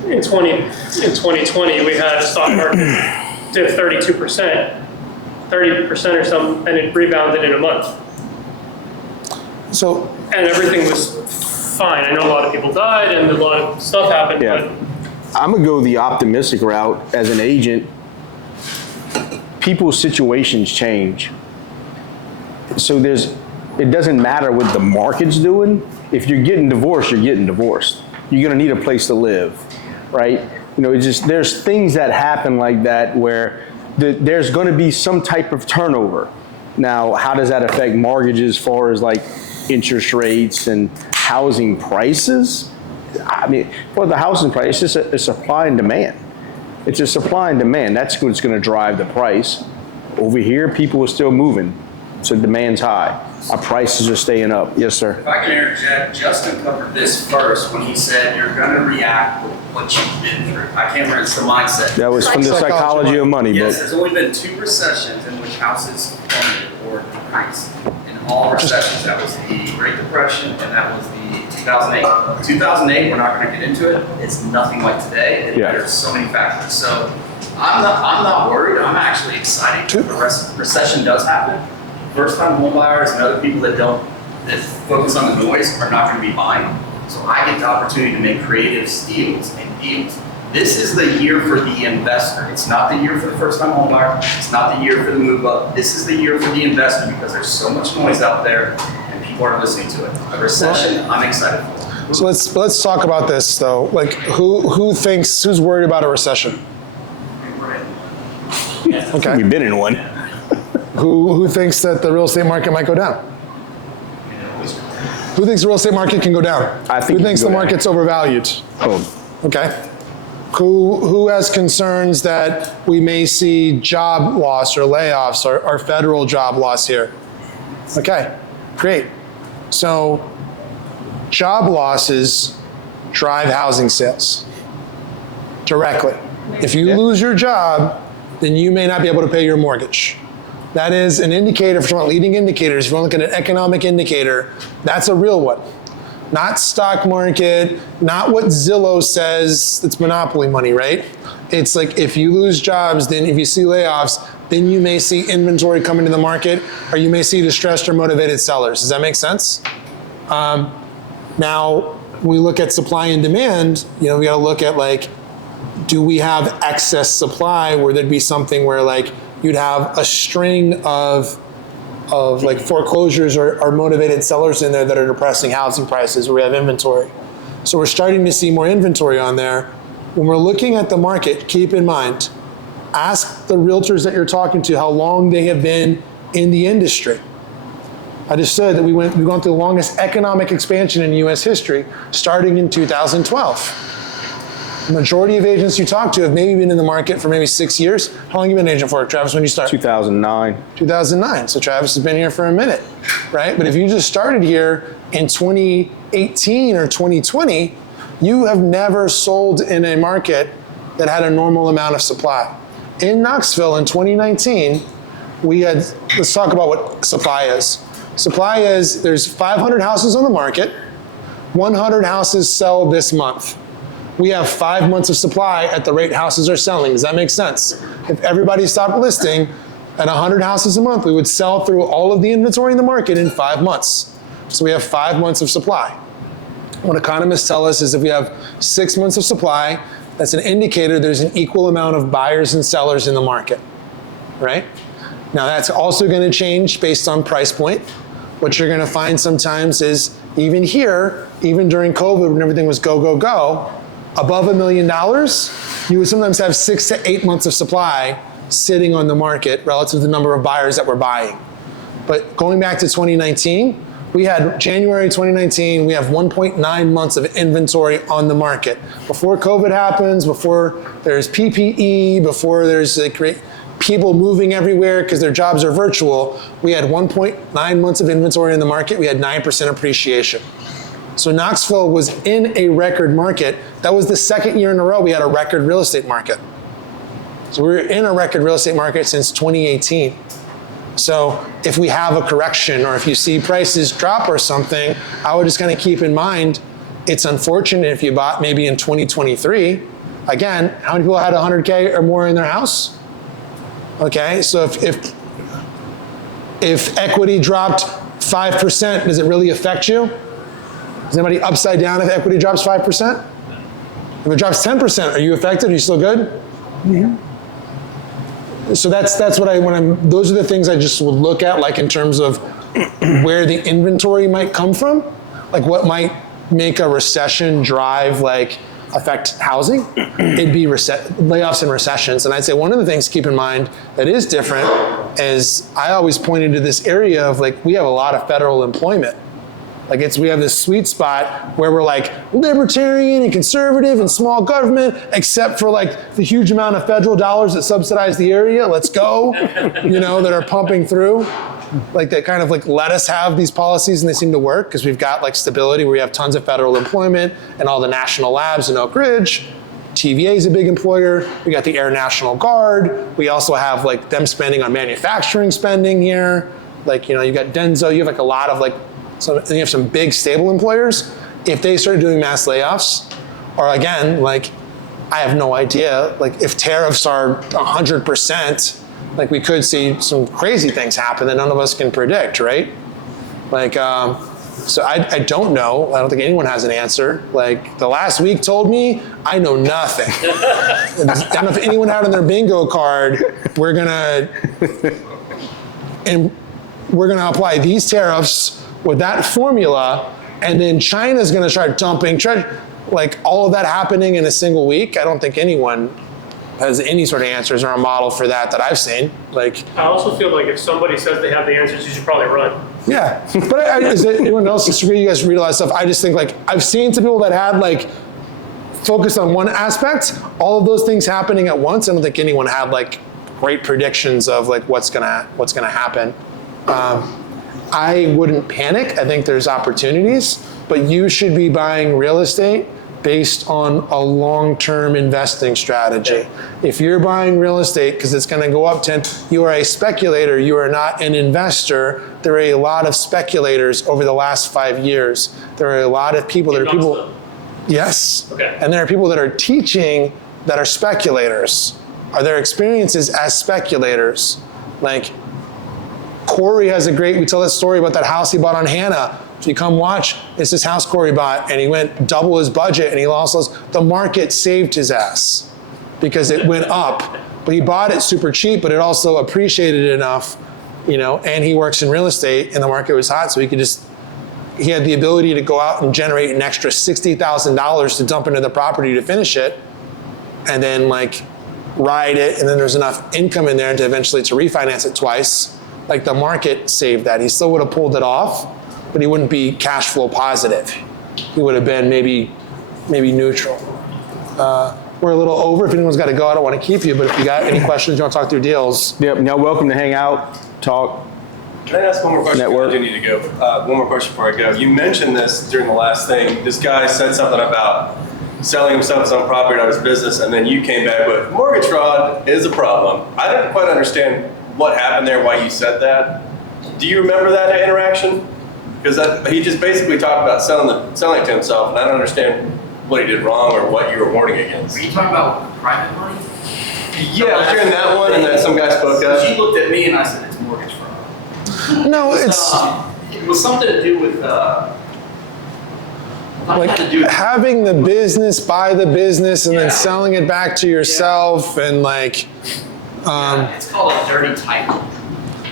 in 2020, we had a stock market dip 32%. 30% or something, and it rebounded in a month. And everything was fine. I know a lot of people died and a lot of stuff happened, but I'm gonna go the optimistic route. As an agent, people's situations change. So it doesn't matter what the market's doing. If you're getting divorced, you're getting divorced. You're gonna need a place to live, right? There's things that happen like that where there's going to be some type of turnover. Now, how does that affect mortgages as far as like interest rates and housing prices? I mean, for the housing price, it's just a supply and demand. It's a supply and demand. That's what's going to drive the price. Over here, people are still moving, so demand's high. Our prices are staying up. Yes, sir. If I can interject, Justin covered this first when he said you're going to react with what you've been through. I can't remember, it's the mindset. That was from the psychology of money. Yes, but there's only been 2 recessions in which houses plummeted or decreased. In all recessions, that was the Great Depression and that was the 2008. 2008, we're not going to get into it. It's nothing like today. There's so many factors. So I'm not worried. I'm actually excited if the recession does happen. First-time home buyers and other people that focus on the noise are not going to be buying. So I get the opportunity to make creative deals and deals. This is the year for the investor. It's not the year for the first-time home buyer. It's not the year for the move-up. This is the year for the investor because there's so much noise out there and people are listening to it. A recession, I'm excited for. So let's talk about this though. Like who's worried about a recession? Okay. We've been in one. Who thinks that the real estate market might go down? Who thinks the real estate market can go down? Who thinks the market's overvalued? Okay. Who has concerns that we may see job loss or layoffs or federal job loss here? Okay, great. So job losses drive housing sales directly. If you lose your job, then you may not be able to pay your mortgage. That is an indicator, if you're leading indicators, if you're looking at an economic indicator, that's a real one. Not stock market, not what Zillow says, it's monopoly money, right? It's like if you lose jobs, then if you see layoffs, then you may see inventory come into the market, or you may see distressed or motivated sellers. Does that make sense? Now, when we look at supply and demand, we gotta look at do we have excess supply where there'd be something where you'd have a string of like foreclosures or motivated sellers in there that are depressing housing prices where we have inventory. So we're starting to see more inventory on there. When we're looking at the market, keep in mind, ask the realtors that you're talking to how long they have been in the industry. I just said that we've gone through the longest economic expansion in US history, starting in 2012. The majority of agents you talk to have maybe been in the market for maybe 6 years. How long have you been an agent for, Travis, when you started? 2009. 2009, so Travis has been here for a minute, right? But if you just started here in 2018 or 2020, you have never sold in a market that had a normal amount of supply. In Knoxville in 2019, we had, let's talk about what supply is. Supply is, there's 500 houses on the market, 100 houses sell this month. We have 5 months of supply at the rate houses are selling. Does that make sense? If everybody stopped listing at 100 houses a month, we would sell through all of the inventory in the market in 5 months. So we have 5 months of supply. What economists tell us is if we have 6 months of supply, that's an indicator there's an equal amount of buyers and sellers in the market, right? Now that's also going to change based on price point. What you're going to find sometimes is even here, even during COVID when everything was go, go, go, above $1 million, you would sometimes have 6 to 8 months of supply sitting on the market relative to the number of buyers that were buying. But going back to 2019, we had January 2019, we have 1.9 months of inventory on the market. Before COVID happens, before there's PPE, before there's like people moving everywhere because their jobs are virtual, we had 1.9 months of inventory in the market. We had 9% appreciation. So Knoxville was in a record market. That was the second year in a row we had a record real estate market. So we were in a record real estate market since 2018. So if we have a correction or if you see prices drop or something, I would just kind of keep in mind, it's unfortunate if you bought maybe in 2023. Again, how many people had 100K or more in their house? Okay, so if equity dropped 5%, does it really affect you? Is anybody upside down if equity drops 5%? If it drops 10%, are you affected? Are you still good? Mm-hmm. So that's what those are the things I just would look at, like in terms of where the inventory might come from, like what might make a recession drive, like affect housing. It'd be layoffs and recessions. And I'd say one of the things to keep in mind that is different is I always pointed to this area of like, we have a lot of federal employment. Like we have this sweet spot where we're like libertarian and conservative and small government, except for like the huge amount of federal dollars that subsidize the area. Let's go, that are pumping through. Like they kind of like let us have these policies and they seem to work because we've got like stability where we have tons of federal employment and all the national labs in Oak Ridge. TVA is a big employer. We got the Air National Guard. We also have like them spending on manufacturing spending here. Like, you got Denso, you have like a lot of like, so you have some big stable employers. If they started doing mass layoffs, or again, like I have no idea, like if tariffs are 100%, like we could see some crazy things happen that none of us can predict, right? Like, so I don't know. I don't think anyone has an answer. Like the last week told me, I know nothing. I don't know if anyone had on their bingo card, we're gonna apply these tariffs with that formula, and then China's gonna start dumping, like all of that happening in a single week. I don't think anyone has any sort of answers or a model for that I've seen. Like, I also feel like if somebody says they have the answers, you should probably run. Yeah, but is anyone else disagree? You guys read a lot of stuff. I just think like, I've seen some people that had like, focused on one aspect, all of those things happening at once. I don't think anyone had like great predictions of like what's gonna happen. I wouldn't panic. I think there's opportunities, but you should be buying real estate based on a long-term investing strategy. If you're buying real estate because it's going to go up 10, you are a speculator, you are not an investor. There are a lot of speculators over the last 5 years. There are a lot of people yes. Okay. And there are people that are teaching that are speculators. Are their experiences as speculators? Like, Corey has we tell that story about that house he bought on Hannah. If you come watch, it's this house Corey bought, and he went double his budget, and he lost the market saved his ass because it went up. but he bought it super cheap, but it also appreciated enough, and he works in real estate and the market was hot, so he had the ability to go out and generate an extra $60,000 to dump into the property to finish it, and then ride it, and then there's enough income in there to eventually to refinance it twice. The market saved that. He still would have pulled it off, but he wouldn't be cash flow positive. He would have been maybe neutral. We're a little over. If anyone's got to go, I don't want to keep you, but if you got any questions, you want to talk through deals. Yep, now welcome to hang out, talk. Can I ask one more question? Network. I do need to go. One more question before I go. You mentioned this during the last thing. This guy said something about selling himself some property out of his business, and then you came back with mortgage fraud is a problem. I didn't quite understand what happened there, why you said that. Do you remember that interaction? Because he just basically talked about selling to himself, and I don't understand what he did wrong or what you were warning against. Are you talking about private money? Yeah, I was hearing that one, and then some guy spoke up. Because you looked at me and I said it's mortgage fraud. No, it was something to do with having the business, buy the business, and then selling it back to yourself, and it's called a dirty title,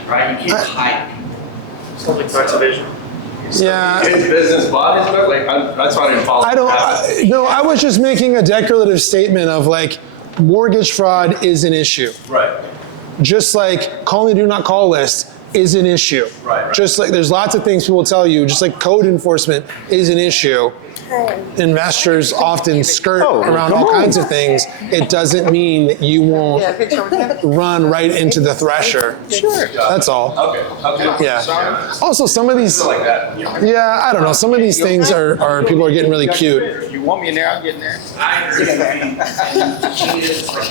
right? You can't hide it. Something tax evasion. Yeah. His business bought his book? That's why I didn't follow. I was just making a declarative statement of mortgage fraud is an issue. Right. Just like calling the do not call list is an issue. Right. Just like there's lots of things people tell you, just like code enforcement is an issue. Investors often skirt around all kinds of things. It doesn't mean that you won't run right into the thresher. Sure. That's all. Okay. Yeah. Also, some of these. Like that. Yeah, I don't know. Some of these things are people are getting really cute. You want me in there? I'll get in there. I agree.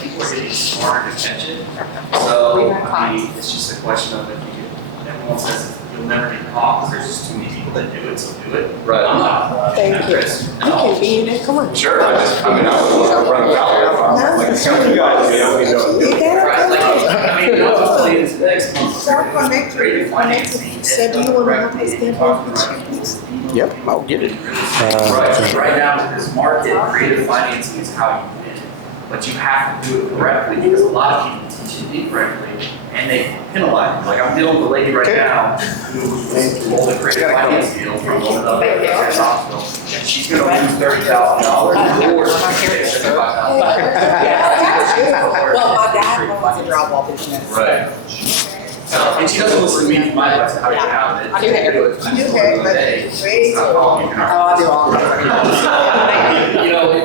People are getting smarter to catch it. So, it's just a question of everyone says you'll never get caught because there's just too many people that do it, so do it. Right. I'm not. Thank you. You can be in it, come on. Sure. I was running out. Like, some of you guys, we know. Said, do you want to help us get one? Yep, I'll get it. Right now, with this market, creative financing is how you win. But you have to do it correctly because a lot of people teach it incorrectly and they penalize you. Like I'm dealing with a lady right now who rolled a creative finance deal from Grid Knoxville, and she's going to lose $30,000 or she's going to get $75,000. Well, my dad owns a drywall business. Right. And she doesn't listen to me my advice on how to get out of it. I do have it. I do all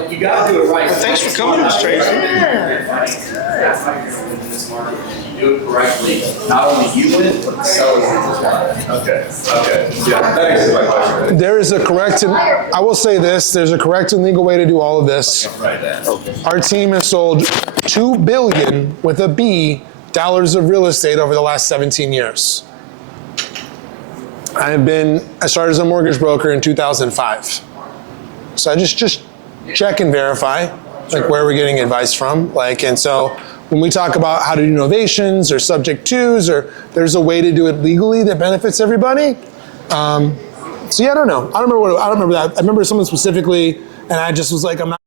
You got to do it right. Well, thanks for coming, Ms. Tracy. That's how you're going to win in this market. And you do it correctly, not only you win, but the sellers win as well. Okay. Yeah, that answers my question. There is a correct, and I will say this, there's a correct and legal way to do all of this. Our team has sold $2 billion with a B dollars of real estate over the last 17 years. I started as a mortgage broker in 2005. So I just check and verify, where we're getting advice from. And so when we talk about how to do novations or subject twos, or there's a way to do it legally that benefits everybody. So yeah, I don't know. I don't remember that. I remember someone specifically, and I just was like, I'm not.